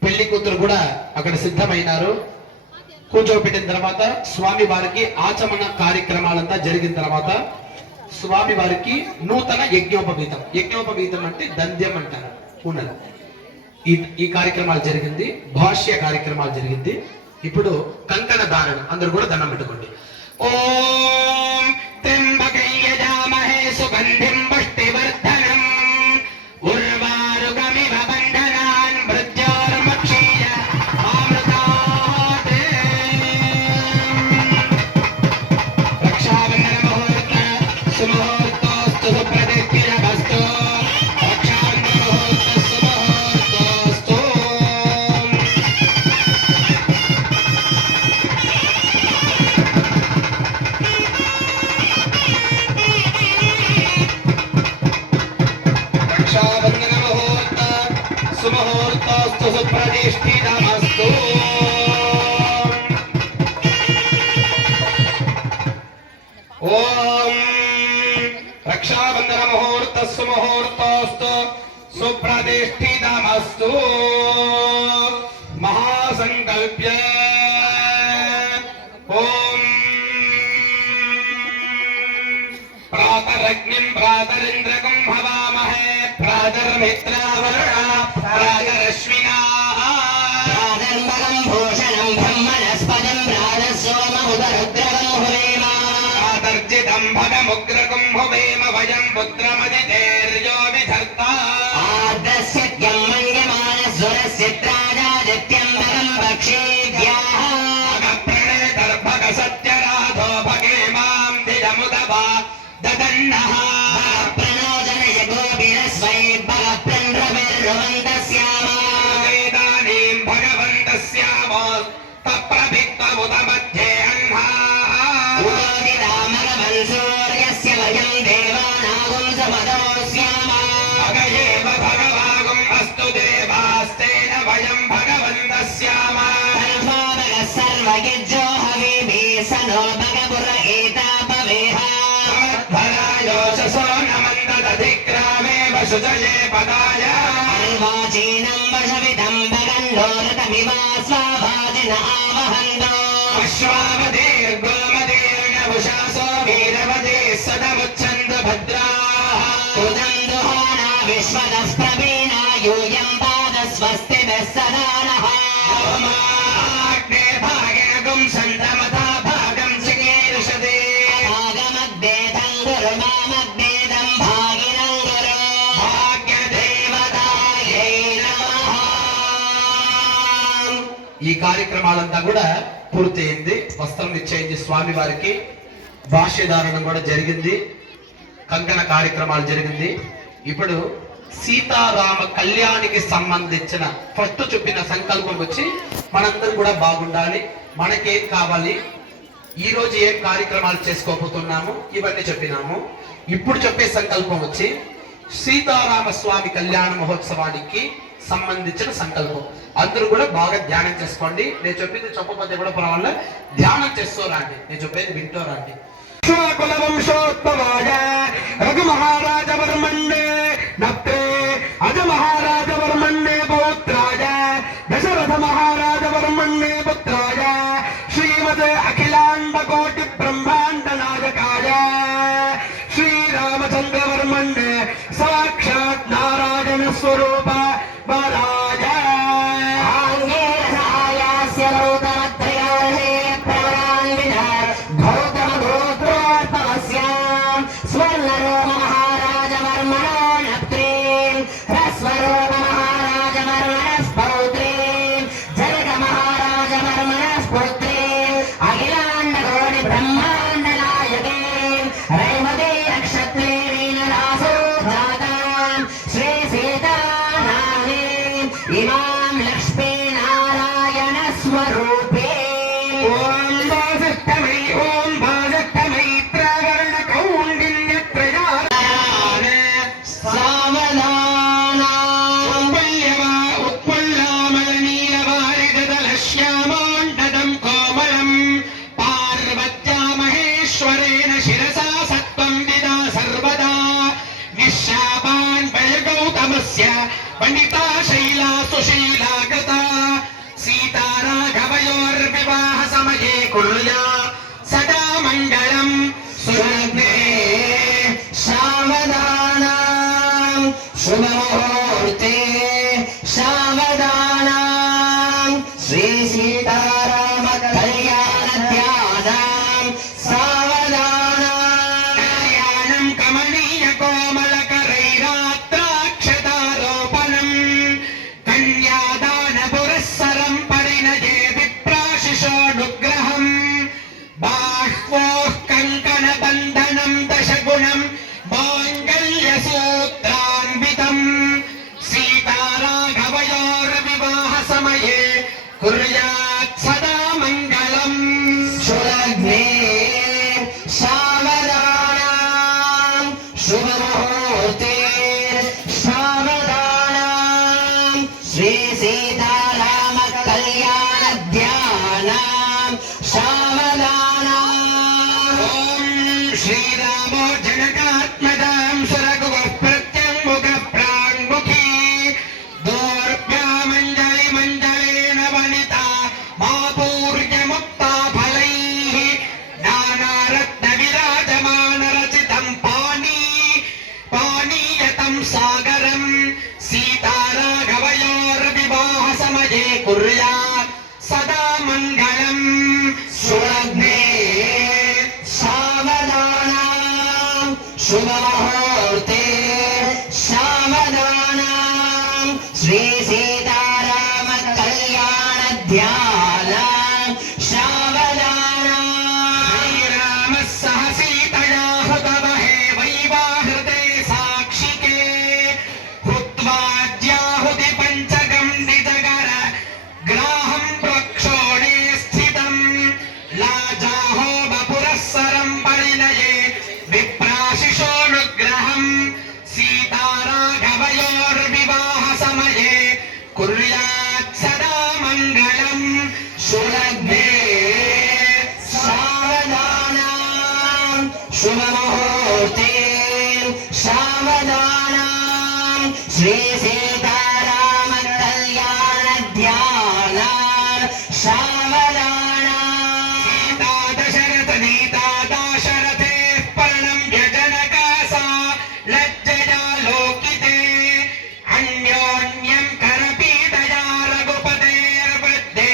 పెళ్లి కూతురు కూడా అక్కడ సిద్ధమైనారు. కూర్చోబెట్టిన తర్వాత స్వామి వారికి ఆచమన కార్యక్రమాలంతా జరిగిన తర్వాత స్వామి వారికి నూతన యజ్ఞోపవీతం, యజ్ఞోపవీతం అంటే దంద్యం అంటారు పూనలు. ఈ కార్యక్రమాలు జరిగింది. భాష్య కార్యక్రమాలు జరిగింది. ఇప్పుడు కంకణ ధారణ అందరూ కూడా దండం పెట్టుకోండి. ఓం త్ర్యంబకం యజామహే సుగంధిం పుష్టివర్ధనం ఉర్వారుకమివ బంధనాన్ మృత్యోర్ముక్షీయ అమృతాత్ రక్షాబంధన ముహూర్త సుముహూర్తోస్తు సుప్రతిష్ఠితమస్తు రక్షాబంధన ముహూర్త సుముహూర్తోస్తు. రక్షాబంధన ముహూర్త సుముహూర్తోస్తు సుప్రతిష్ఠితమస్తు. ఓం రక్షాబంధన ముహూర్త సుముహూర్తోస్తు సుప్రతిష్ఠితమస్తు. మహాసంకల్ప్య ఓం ప్రాతరగ్నిం ప్రాతరింద్రకం హవామహే ప్రాతర్మిత్రావరుణ ప్రాతరశ్వినా ब्रह्मवेम वयं पुत्रमदितेर्यो विधर्ता आर्द्रस्यत्यं मन्यमानस्वरस्य त्राजादित्यं वरं भक्षेद्याः अगप्रणेतर्भगसत्यराधो भगे मां धिजमुदवा ददन्नः प्रणोदनय गोभिरस्वै भगप्रण्रविर्रुवन्तस्याम वेदानीं भगवन्तस्यामो तप्रभित्वमुदमध्ये अह्नाः सूर्यस्य वयं देवानागुं समदोऽस्याम भगयेव भगवागुम् अस्तु देवास्तेन वयं भगवन्तस्याम सर्वयज्ञो हविः सनो भगपुर एतापवेह भरायोषसो नमन्ददधिक्रामे वसुजये पदाय अर्वाचीनं वशविदं भगन्नोरतमिवा स्वाभाजिन आवहन्तो अश्वावधीर्गोमदीर्णवुषासो वीरवदे सदमुच्छन्द भद्राः उदं दुहाना विश्वतः प्रवीणा यूयं पादस्वस्तिभिः सदा नः ओमाग्ने भागिनगुं सन्दमथा भागं सिगीर्षदे भागमग्नेदं गुरुमामग्नेदं भागिनं गुरु भाग्यदेवतायै नमः ఈ కార్యక్రమాలంతా కూడా పూర్తయింది. వస్త్రం ఇచ్చేయింది స్వామి వారికి, భాష్యధారణం కూడా జరిగింది, కంకణ కార్యక్రమాలు జరిగింది. ఇప్పుడు సీతారామ కళ్యాణికి సంబంధించిన ఫస్ట్ చెప్పిన సంకల్పం వచ్చి మనందరం కూడా బాగుండాలి, మనకేం కావాలి, ఈ రోజు ఏం కార్యక్రమాలు చేసుకోబోతున్నాము ఇవన్నీ చెప్పినాము. ఇప్పుడు చెప్పే సంకల్పం వచ్చి సీతారామ స్వామి కళ్యాణ మహోత్సవానికి సంబంధించిన సంకల్పం. అందరూ కూడా బాగా ధ్యానం చేసుకోండి. నేను చెప్పింది చెప్పకపోతే కూడా పర్వాలేదు, ధ్యానం చేస్తూ రండి, నేను చెప్పేది వింటూ రండి. కులవంశోద్భవాయ రఘు మహారాజవర్మణ్ణే నప్తే అజ మహారాజవర్మణ్ణే పౌత్రాయ దశరథ మహారాజవర్మణ్ణే పుత్రాయ శ్రీమతే అఖిలాండ కోటి బ్రహ్మాండ నాయకాయ శ్రీరామచంద్రవర్మణ్ణే సాక్షాత్ నారాయణ స్వరూప వరాయ आङ्गेरसायास्य गौतमत्रयाहे प्रवरान्विनः गौतमगोत्रोद्भवस्यां स्वर्णरोममहाराजवर्मणो नप्त्रीं ह्रस्वरोममहाराजवर्मणः पौत्रीं जनकमहाराजवर्मणः पुत्रीं अखिलाण्डकोटि ब्रह्माण्डनायकीं रैवती नक्षत्रे वीनरासो जातां श्रीसीतानामीं इमां लक्ष्मीनारायण स्वरूपे ఓం వాసత్తమై ఓం వాసత్తమైత్రవర్ణ కౌండిన్యత్రయానే सावधानम् ఉత్పల్యమల నీలవారిగదల శ్యామాండదం కోమలం పార్వత్యా మహేశ్వరేణ శిరసా సత్వం విదా సర్వదా నిశ్శాపాన్ వయగౌతమస్య పండితా శైలా సుశీలా కృతా సీతారాఘవయోర్వివాహ సమయే కుర్యా సదా మంగళం సురగ్నే सावधानम् शुभमुहूर्ते सावधानम् श्रीसीताराम कल्याणध्यानम् सावधानम् कल्याणं कमनीय कोमलकरैरात्राक्षतारोपणम् कन्यादान पुरस्सरं परिणये विप्राशिषोऽनुग्रहम् बाह्वोः कङ्कणबन्धनं दशगुणं माङ्गल्यसूत्रान्वितम् सीताराघवयोर्विवाहसमये कुर्यात् सदा मङ्गलम् सुलग्ने सावधानम् शुभमुहूर्ते सावधानम् श्रीसीताराम कल्याणध्यानम् सावधानम् ॐ श्रीरामो जनकात्मजां सुरगुः प्रत्यङ्मुखः प्राङ्मुखी दोर्भ्या मञ्जलिमञ्जलेन वनिता मा पूर्यमुक्ता फलैः नानारत्नविराजमानरचितं पानीयतं सागरम् सीताराघवयोर्विवाहसमये कुर्यात् सदा मङ्गलम् सुलग्ने सावधानम् शुभमुहूर्ते सावधानम् श्री सीताराम कल्याण ध्यान सावधानम् सीता दशरथ नीता दाशरथे पर्णं व्यजनकासा लज्जया लोकिते अन्योन्यं करपीतया रघुपतेर्वृद्धे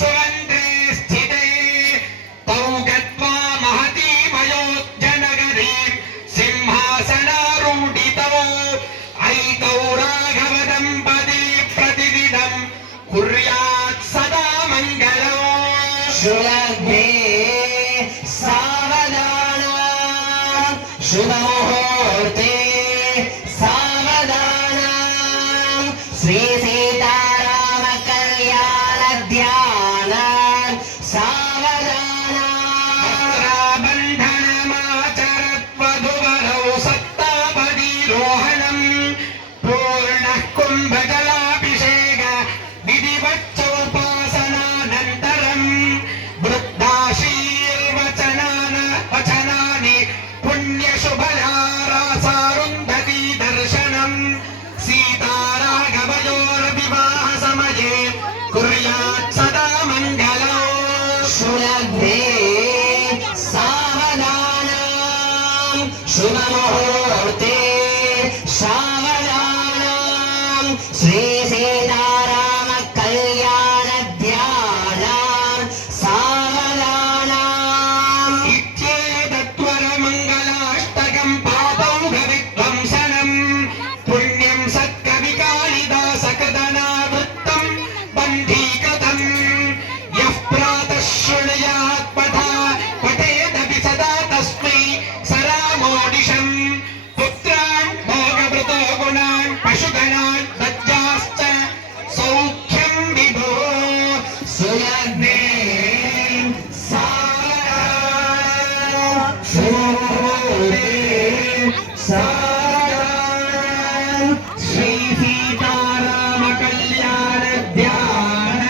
सुरन्ध्रे स्थिते तौ गत्वा महतीमयोध्यनगरीं सिंहासनारूढितौ ऐतौ राघव दम्पती प्रतिदिनं कुर्यात् सदा मङ्गलम् शुलभे सावधानम् शुभमुहूर्ते सावधानम् श्री सीताराम कल्याण ध्यान सावधानम् बन्धनमाचरत्वधुवरौ सप्तापदीरोहणम् पूर्णः कुम्भजलाभिषेक विधिवच्चोपासनानन्तरम् वचनानि पुण्यशुभयारासारुन्धती दर्शनम् सीताराघवयोर्विवाहसमये कुर्यात् सदा मङ्गलम् शुलभे सावधानम् शुभमुहूर्ते सावधानम् श्री सीताराम कल्याण ध्यान सावधानम् इत्येतत्वरमङ्गलाष्टकम् पापौघविध्वंसनम् पुण्यम् सत्कविकालिदासकृतनावृत्तम् बन्धीकृतम् यः प्रातः शृणुयात् पठेदपि सदा तस्मै सरामोदिशम् पुत्रान् भोगवृतो गुणान् पशुगणान् दज्जाश्च सौख्यम् विभो सुलभे सावधानम् शुभमुहूर्ते सावधानम् श्री सीताराम कल्याण ध्यान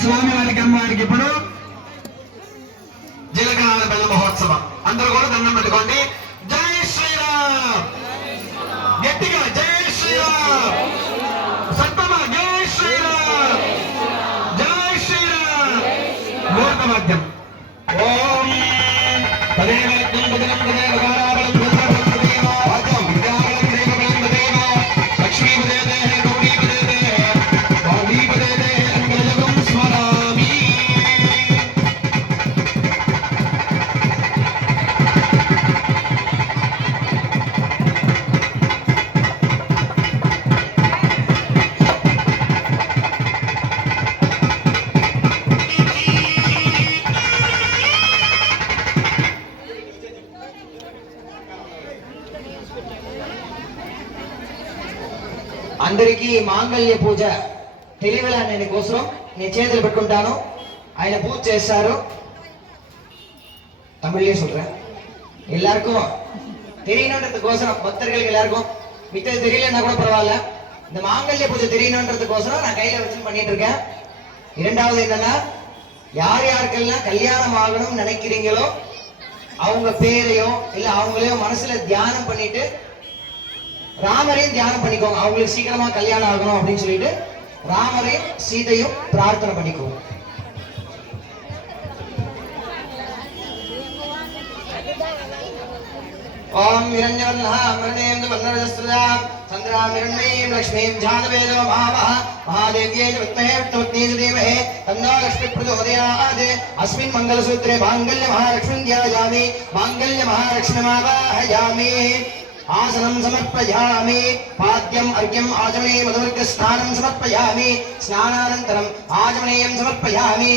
స్వామి వారికి అమ్మవారికి ఇప్పుడు జీలకాల బెల్ల మహోత్సవం అందరూ కూడా దండం పెట్టుకోండి. జై శ్రీరామ్ గట్టిగా జై శ్రీరామ్ సత్తమ జై శ్రీరామ్ జై శ్రీరామ్ ముహూర్తమధ్యం ఓం తదేవ యజ్ఞం భజనం తదేవ గారాబలం భద్రబలం తదేవ వాచం విద్యాబలం దేవబలం తదేవ లక్ష్మీపదే దేహ గౌరీపదే దేహ గౌరీపదే దేహ మంగళజగం స్మరామి. అందరికీ మాంగళ్య పూజ తెలివిలా నేను కోసం నేను చేతులు పెట్టుకుంటాను. ఆయన பூஜை చేస్తారు. தமிழ்லயே சொல்றேன். எல்லாருக்கும் தெரியணுன்றதுக்கோசரம் பக்தர்களுக்கு எல்லாருக்கும் மித்தது தெரியலன்னா கூட பரவாயில்ல, இந்த மாங்கல்ய பூஜை தெரியணுன்றதுக்கோசரம் நான் கையில வச்சு பண்ணிட்டு இருக்கேன். இரண்டாவது என்னன்னா, யார் யாருக்கெல்லாம் கல்யாணம் ஆகணும்னு நினைக்கிறீங்களோ அவங்க பேரையோ இல்ல அவங்களையோ மனசுல தியானம் பண்ணிட்டு ராமரையும் தியானம் பண்ணிக்கோங்க. அவங்களுக்கு சீக்கிரமா கல்யாணம் ஆகணும் அப்படின்னு சொல்லிட்டு ராமரையும் சீதையும் பிரார்த்தனை பண்ணிக்கோங்க. ओम हिरण्यवर्णः वन्नरजस्रजां चन्द्रां हिरण्मयीं लक्ष्मीं जानवेदो महावः महादेव्यै च विद्महे विष्णुपत्न्यै च धीमहि तन्नो लक्ष्मी प्रचोदयात्। अस्मिन् मङ्गलसूत्रे माङ्गल्यमहालक्ष्मीं ध्यायामि, माङ्गल्यमहालक्ष्मीमावाहयामि। आसनं समर्पयामि, पाद्यम् अर्घ्यम् आचमने मधुवर्गस्नानं समर्पयामि, स्नानानन्तरम् आचमनेयं समर्पयामि।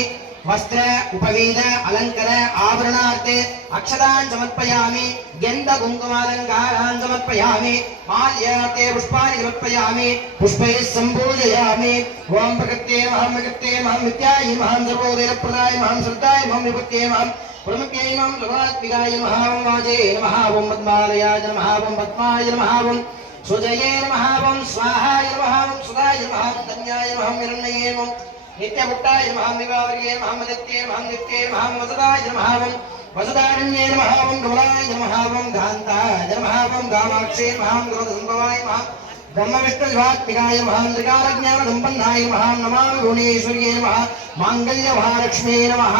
वस्त्र उपवीत अलंकर आभरणार्थे अक्षतान् समर्पयामि, गन्ध कुङ्कुमालङ्कारान् समर्पयामि, माल्यार्थे पुष्पाणि समर्पयामि, पुष्पैः सम्पूजयामि। ओम प्रकृते नमः, प्रकृते नमः, नित्याय नमः, सर्वोदयप्रदाय नमः, श्रद्धाय नमः, विभूते नमः, प्रमुख्यै नमः, सर्वात्मिकाय नमः, ओम वाजे नमः, ओम पद्मालयाय नमः, ओम पद्माय नमः, ओम सुजये नमः, ओम स्वाहाय नमः, ओम सुधाय नमः, धन्याय नमः, हिरण्मये नमः, नित्यभुक्ताय नमः दिवावर्ये नमः नित्ये नमः वसुदाय नमः वसुदारण्ये नमः कमलाय नमः गान्ताय नमः गामाक्षे नमः ग्रोधसंभवाय नमः ब्रह्मविष्णुविभात्मिकाय नमः त्रिकालज्ञानसम्पन्नाय नमः नमामि भुवनेश्वर्ये नमः माङ्गल्यमहालक्ष्म्ये नमः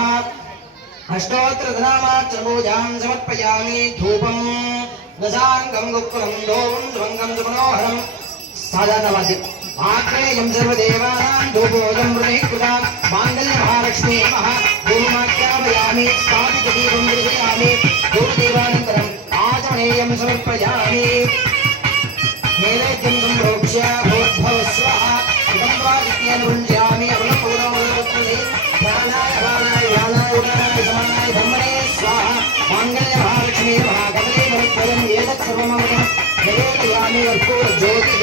अष्टोत्तरधनामात्रपूजां समर्पयामि धूपं दशाङ्गं गुप्कुलं धूपं सुभङ्गं सुमनोहरं साधारणवाद्यम् आग्नेयं सर्वदेवानां धूपोऽयं हृदयकृतां माङ्गल्यमहालक्ष्मी नमः धूपमाख्यापयामि स्थापितदीपं दर्शयामि धूपदीपानन्तरम् आचमनेयं समर्पयामि नैवेद्यं सम्प्रोक्ष्य भूर्भुवस्वः इदं वादित्यं भुञ्जामि अरुणपूर्णमूलवत्मने प्राणाय प्राणाय व्यानाय उदानाय समानाय ब्रह्मणे स्वाहा माङ्गल्यमहालक्ष्मी नमः कमले भवत्वयम् एतत् सर्वमवगं निवेदयामि कर्पूरज्योतिः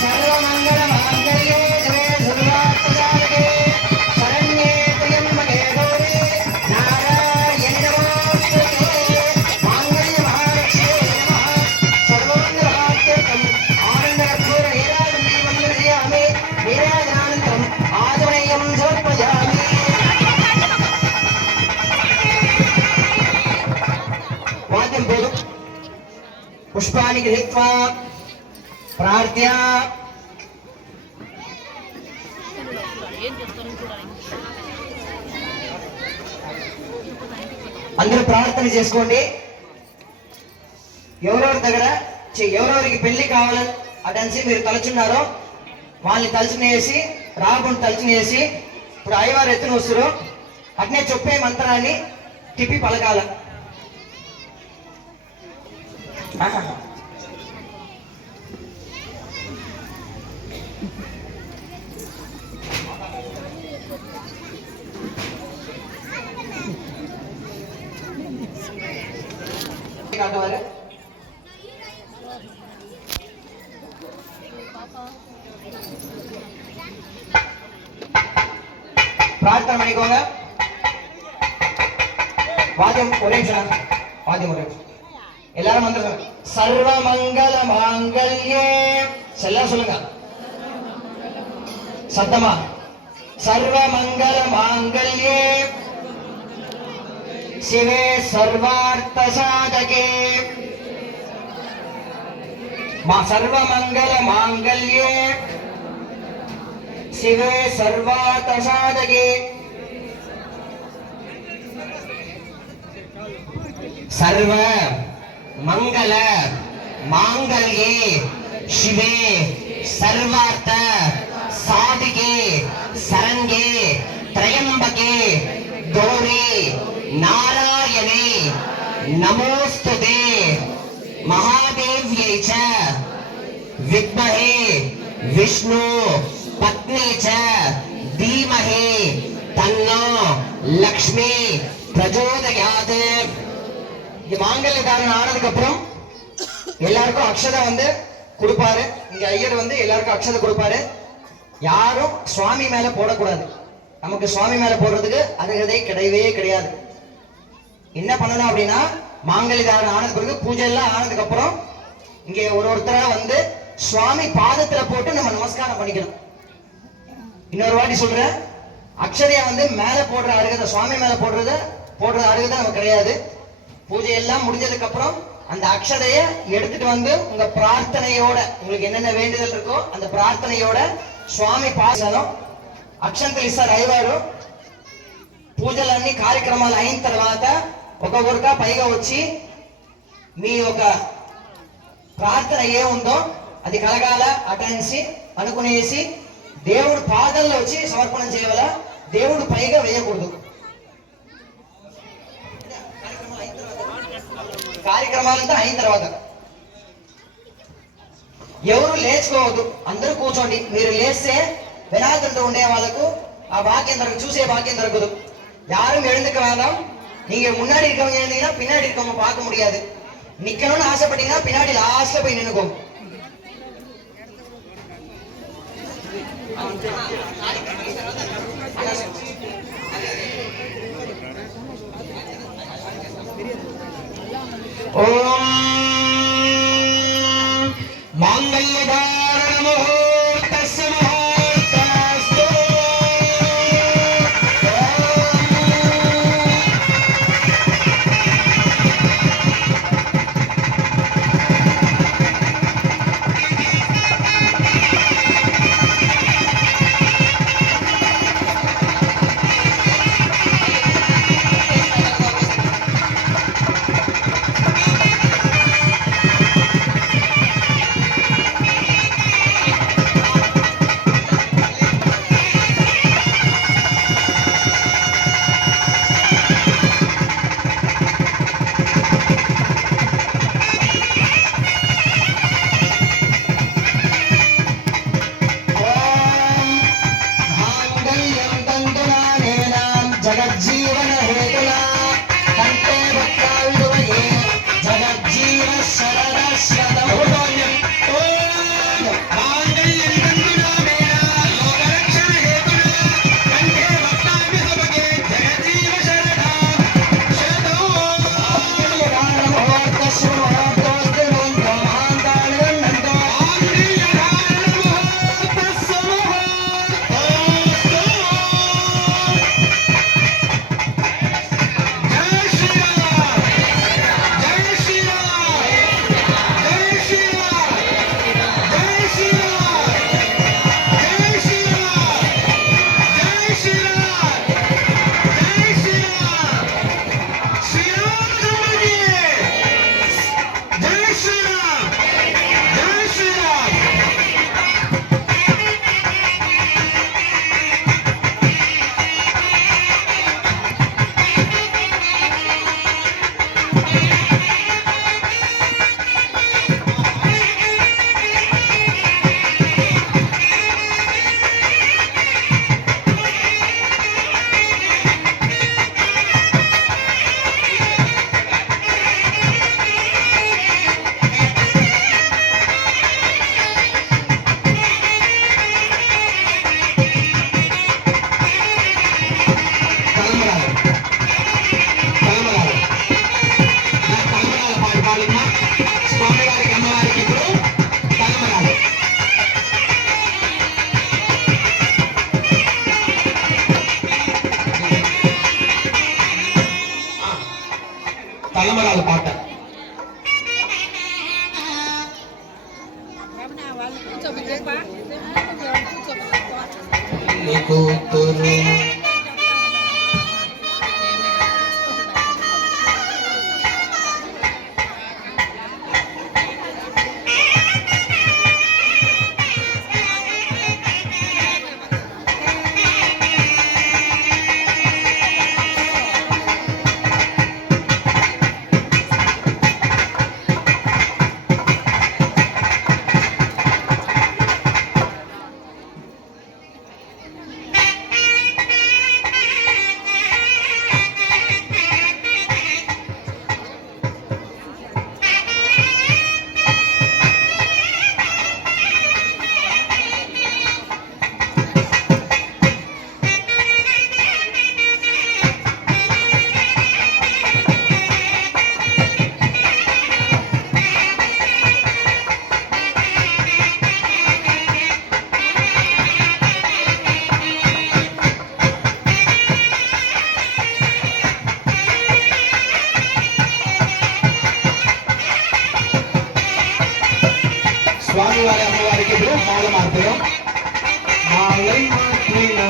सर्वमङ्गलमाङ्गल्ये शिवे सर्वार्थसाधके शरण्ये त्र्यम्बके गौरी नारायणि नमोस्तुते माङ्गल्यमहालक्ष्म्यै नमः सर्वमङ्गलमाप्त्यर्थम् आनन्दकर्पूरनीराजनं दर्शयामि नीराजनानन्तरम् आचमनीयं समर्पयामि वाद्यं बोधु पुष्पाणि गृहीत्वा प्रार्थ्य అందరూ ప్రార్థన చేసుకోండి. ఎవరెవరి దగ్గర ఎవరెవరికి పెళ్లి కావాలని అటెన్సి మీరు తలుచున్నారో వాళ్ళని తలుచునేసి రాకుండా తలుచునేసి ఇప్పుడు అయ్యవారు ఎత్తున వస్తారు అట్నే చెప్పే మంత్రాన్ని తిప్పి పలకాల. కావాలి प्रार्थना பண்ணிக்கோங்க. வாத்தியம் ஒரே நிமிஷம், வாத்தியம் ஒரே நிமிஷம். எல்லாரும் மந்திரம் சர்வ மங்கள மாங்கல்யே எல்லாம் சொல்லுங்க சத்தமா. சர்வ மங்கள மாங்கல்யே शिवे सर्वार्थ साधके सर्वमंगल मांगल्ये शिवे सर्वार्थ साधके सर्व मंगल मांगल्ये शिवे सर्वार्थ साधके शरण्ये त्र्यंबके गौरी नारायणे नमोस्तुते महादेव्यै च विद्महे विष्णु पत्नी च धीमहि तन्नो लक्ष्मी प्रचोदयात्. இது மாங்கல்ய தாரணம் ஆனதுக்கு அப்புறம் எல்லாருக்கும் அக்ஷதை வந்து கொடுப்பாரு. இங்க ஐயர் வந்து எல்லாருக்கும் அக்ஷதை கொடுப்பாரு. யாரும் சுவாமி மேல போடக்கூடாது. நமக்கு சுவாமி மேல போடுறதுக்கு அதுகதே கிடையவே கிடையாது. என்ன பண்ணணும் அப்படின்னா மாங்கல்ய தாரணம் ஆனதுக்கு பிறகு பூஜை எல்லாம் ஆனதுக்கு அப்புறம் இங்க ஒருத்தரா வந்து சுவாமி பாதத்துல போட்டு நம்ம நமஸ்காரம் பண்ணிக்கணும். இன்னொரு வாட்டி சொல்றேன், அக்ஷதையா வந்து மேல போடுற அருகதை, சுவாமி மேல போடுற அருகதை நமக்கு கிடையாது. பூஜை எல்லாம் முடிஞ்சதுக்கு அப்புறம் அந்த அக்ஷதைய எடுத்துட்டு வந்து உங்க பிரார்த்தனையோட, உங்களுக்கு என்னென்ன வேண்டுதல் இருக்கோ அந்த பிரார்த்தனையோட சுவாமி பாசனம் అక్షంతలు ఇస్తారు అయ్యవారు. పూజలన్నీ కార్యక్రమాలు అయిన తర్వాత ఒక్కొక్కరుగా పైగా వచ్చి మీ యొక్క ప్రార్థన ఏముందో అది కలగాల అటెన్సి అనుకునేసి దేవుడు పాదాల్లో వచ్చి సమర్పణం చేయవల. దేవుడు పైగా వేయకూడదు. కార్యక్రమాలంతా అయిన తర్వాత ఎవరు లేచుకోవద్దు, అందరూ కూర్చోండి. మీరు లేస్తే விநாயகர் ఉండే వాళ్ళకు ఆ భాగ్యం దొరకదు, చూసే భాగ్యం దొరకదు. யாரும் எழுந்துக்க வேண்டாம். நீங்க முன்னாடி இருக்கவங்க எழுந்தீங்கன்னா பின்னாடி இருக்கவங்க பார்க்க முடியாது. நிக்கணும்னு ஆசைப்பட்டீங்கன்னா பின்னாடி லாஸ்ட்ல போய் நின்னுக்கோங்க. ஓம் மாங்கல்ய தாரண முகூர்த்த రామరాజు పాట. నీ కూతురు స్వామివారి అమ్మవారికి ఇప్పుడు మాల మార్పులు. మాలై మార్పులు.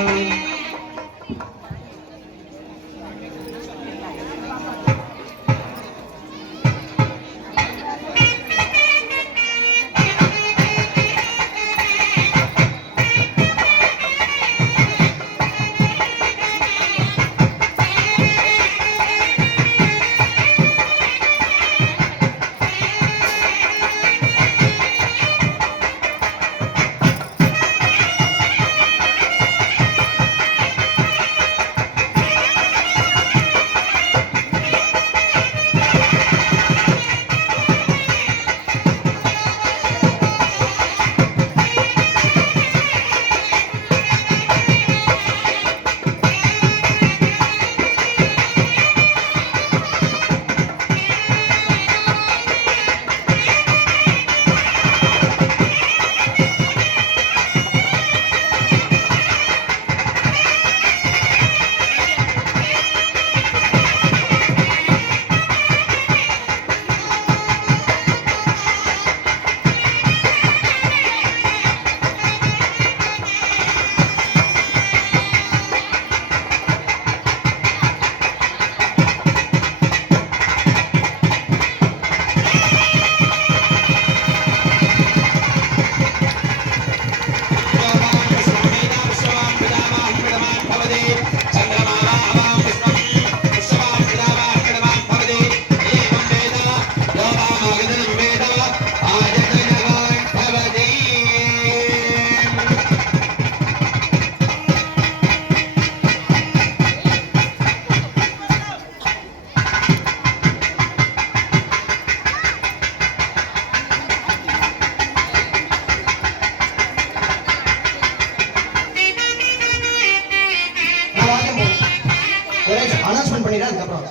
అనౌన్స్మెంట్ பண்ணிடுறேன். அதுக்கப்புறம்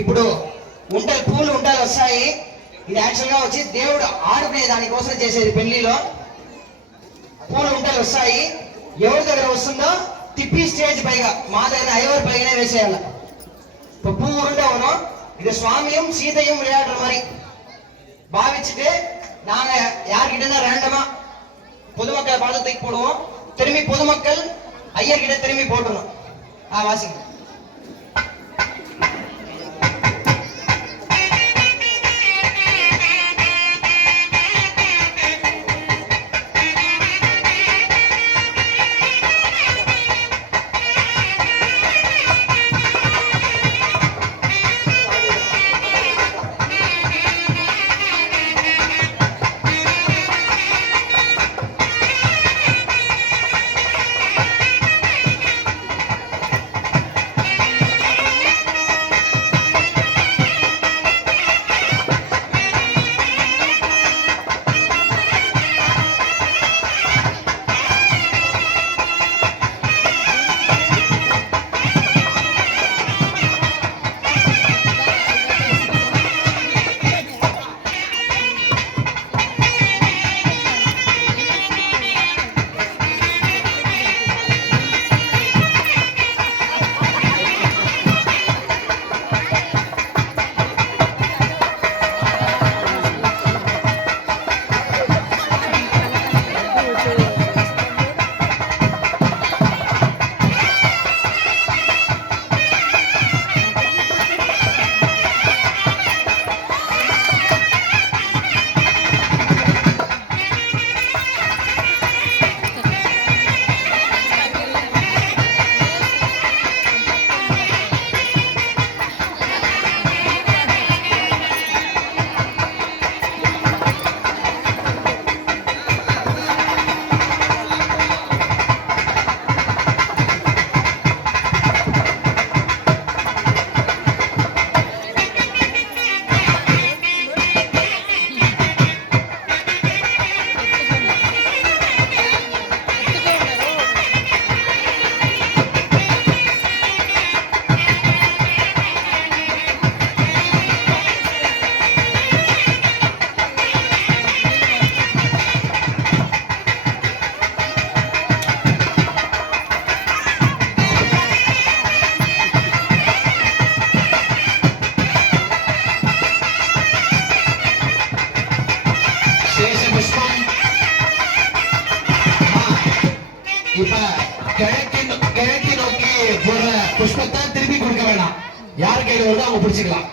ఇప్పుడు పూలు ఉంటాయి వస్తాయి. ఇది యాక్చువల్ గా వచ్చి దేవుడు ఆడుకునే దానికోసం చేసేది. పెళ్లిలో పూలు ఉంటాయి వస్తాయి. ఎవరి దగ్గర వస్తుందో తిప్పి స్టేజ్ పైగా మా దగ్గర ఐవర్ పైగానే వేసేయాలి. இப்போ பூ உருண்டை வரும். இது சுவாமியும் சீதையும் விளையாடுற மாதிரி பாவிச்சுட்டு நாங்க யார்கிட்ட ரேண்டமா பொதுமக்களை பார்த்து தூக்கி போடுவோம். திரும்பி பொதுமக்கள் ஐயர்கிட்ட திரும்பி போட்டுருவோம். வாசிங்க. இப்ப கிழக்கு நோக்கி போடுற புஷ்பத்தை திருப்பி கொடுக்க வேணாம். யார் கையில வருதோ அவங்க பிடிச்சுக்கலாம்.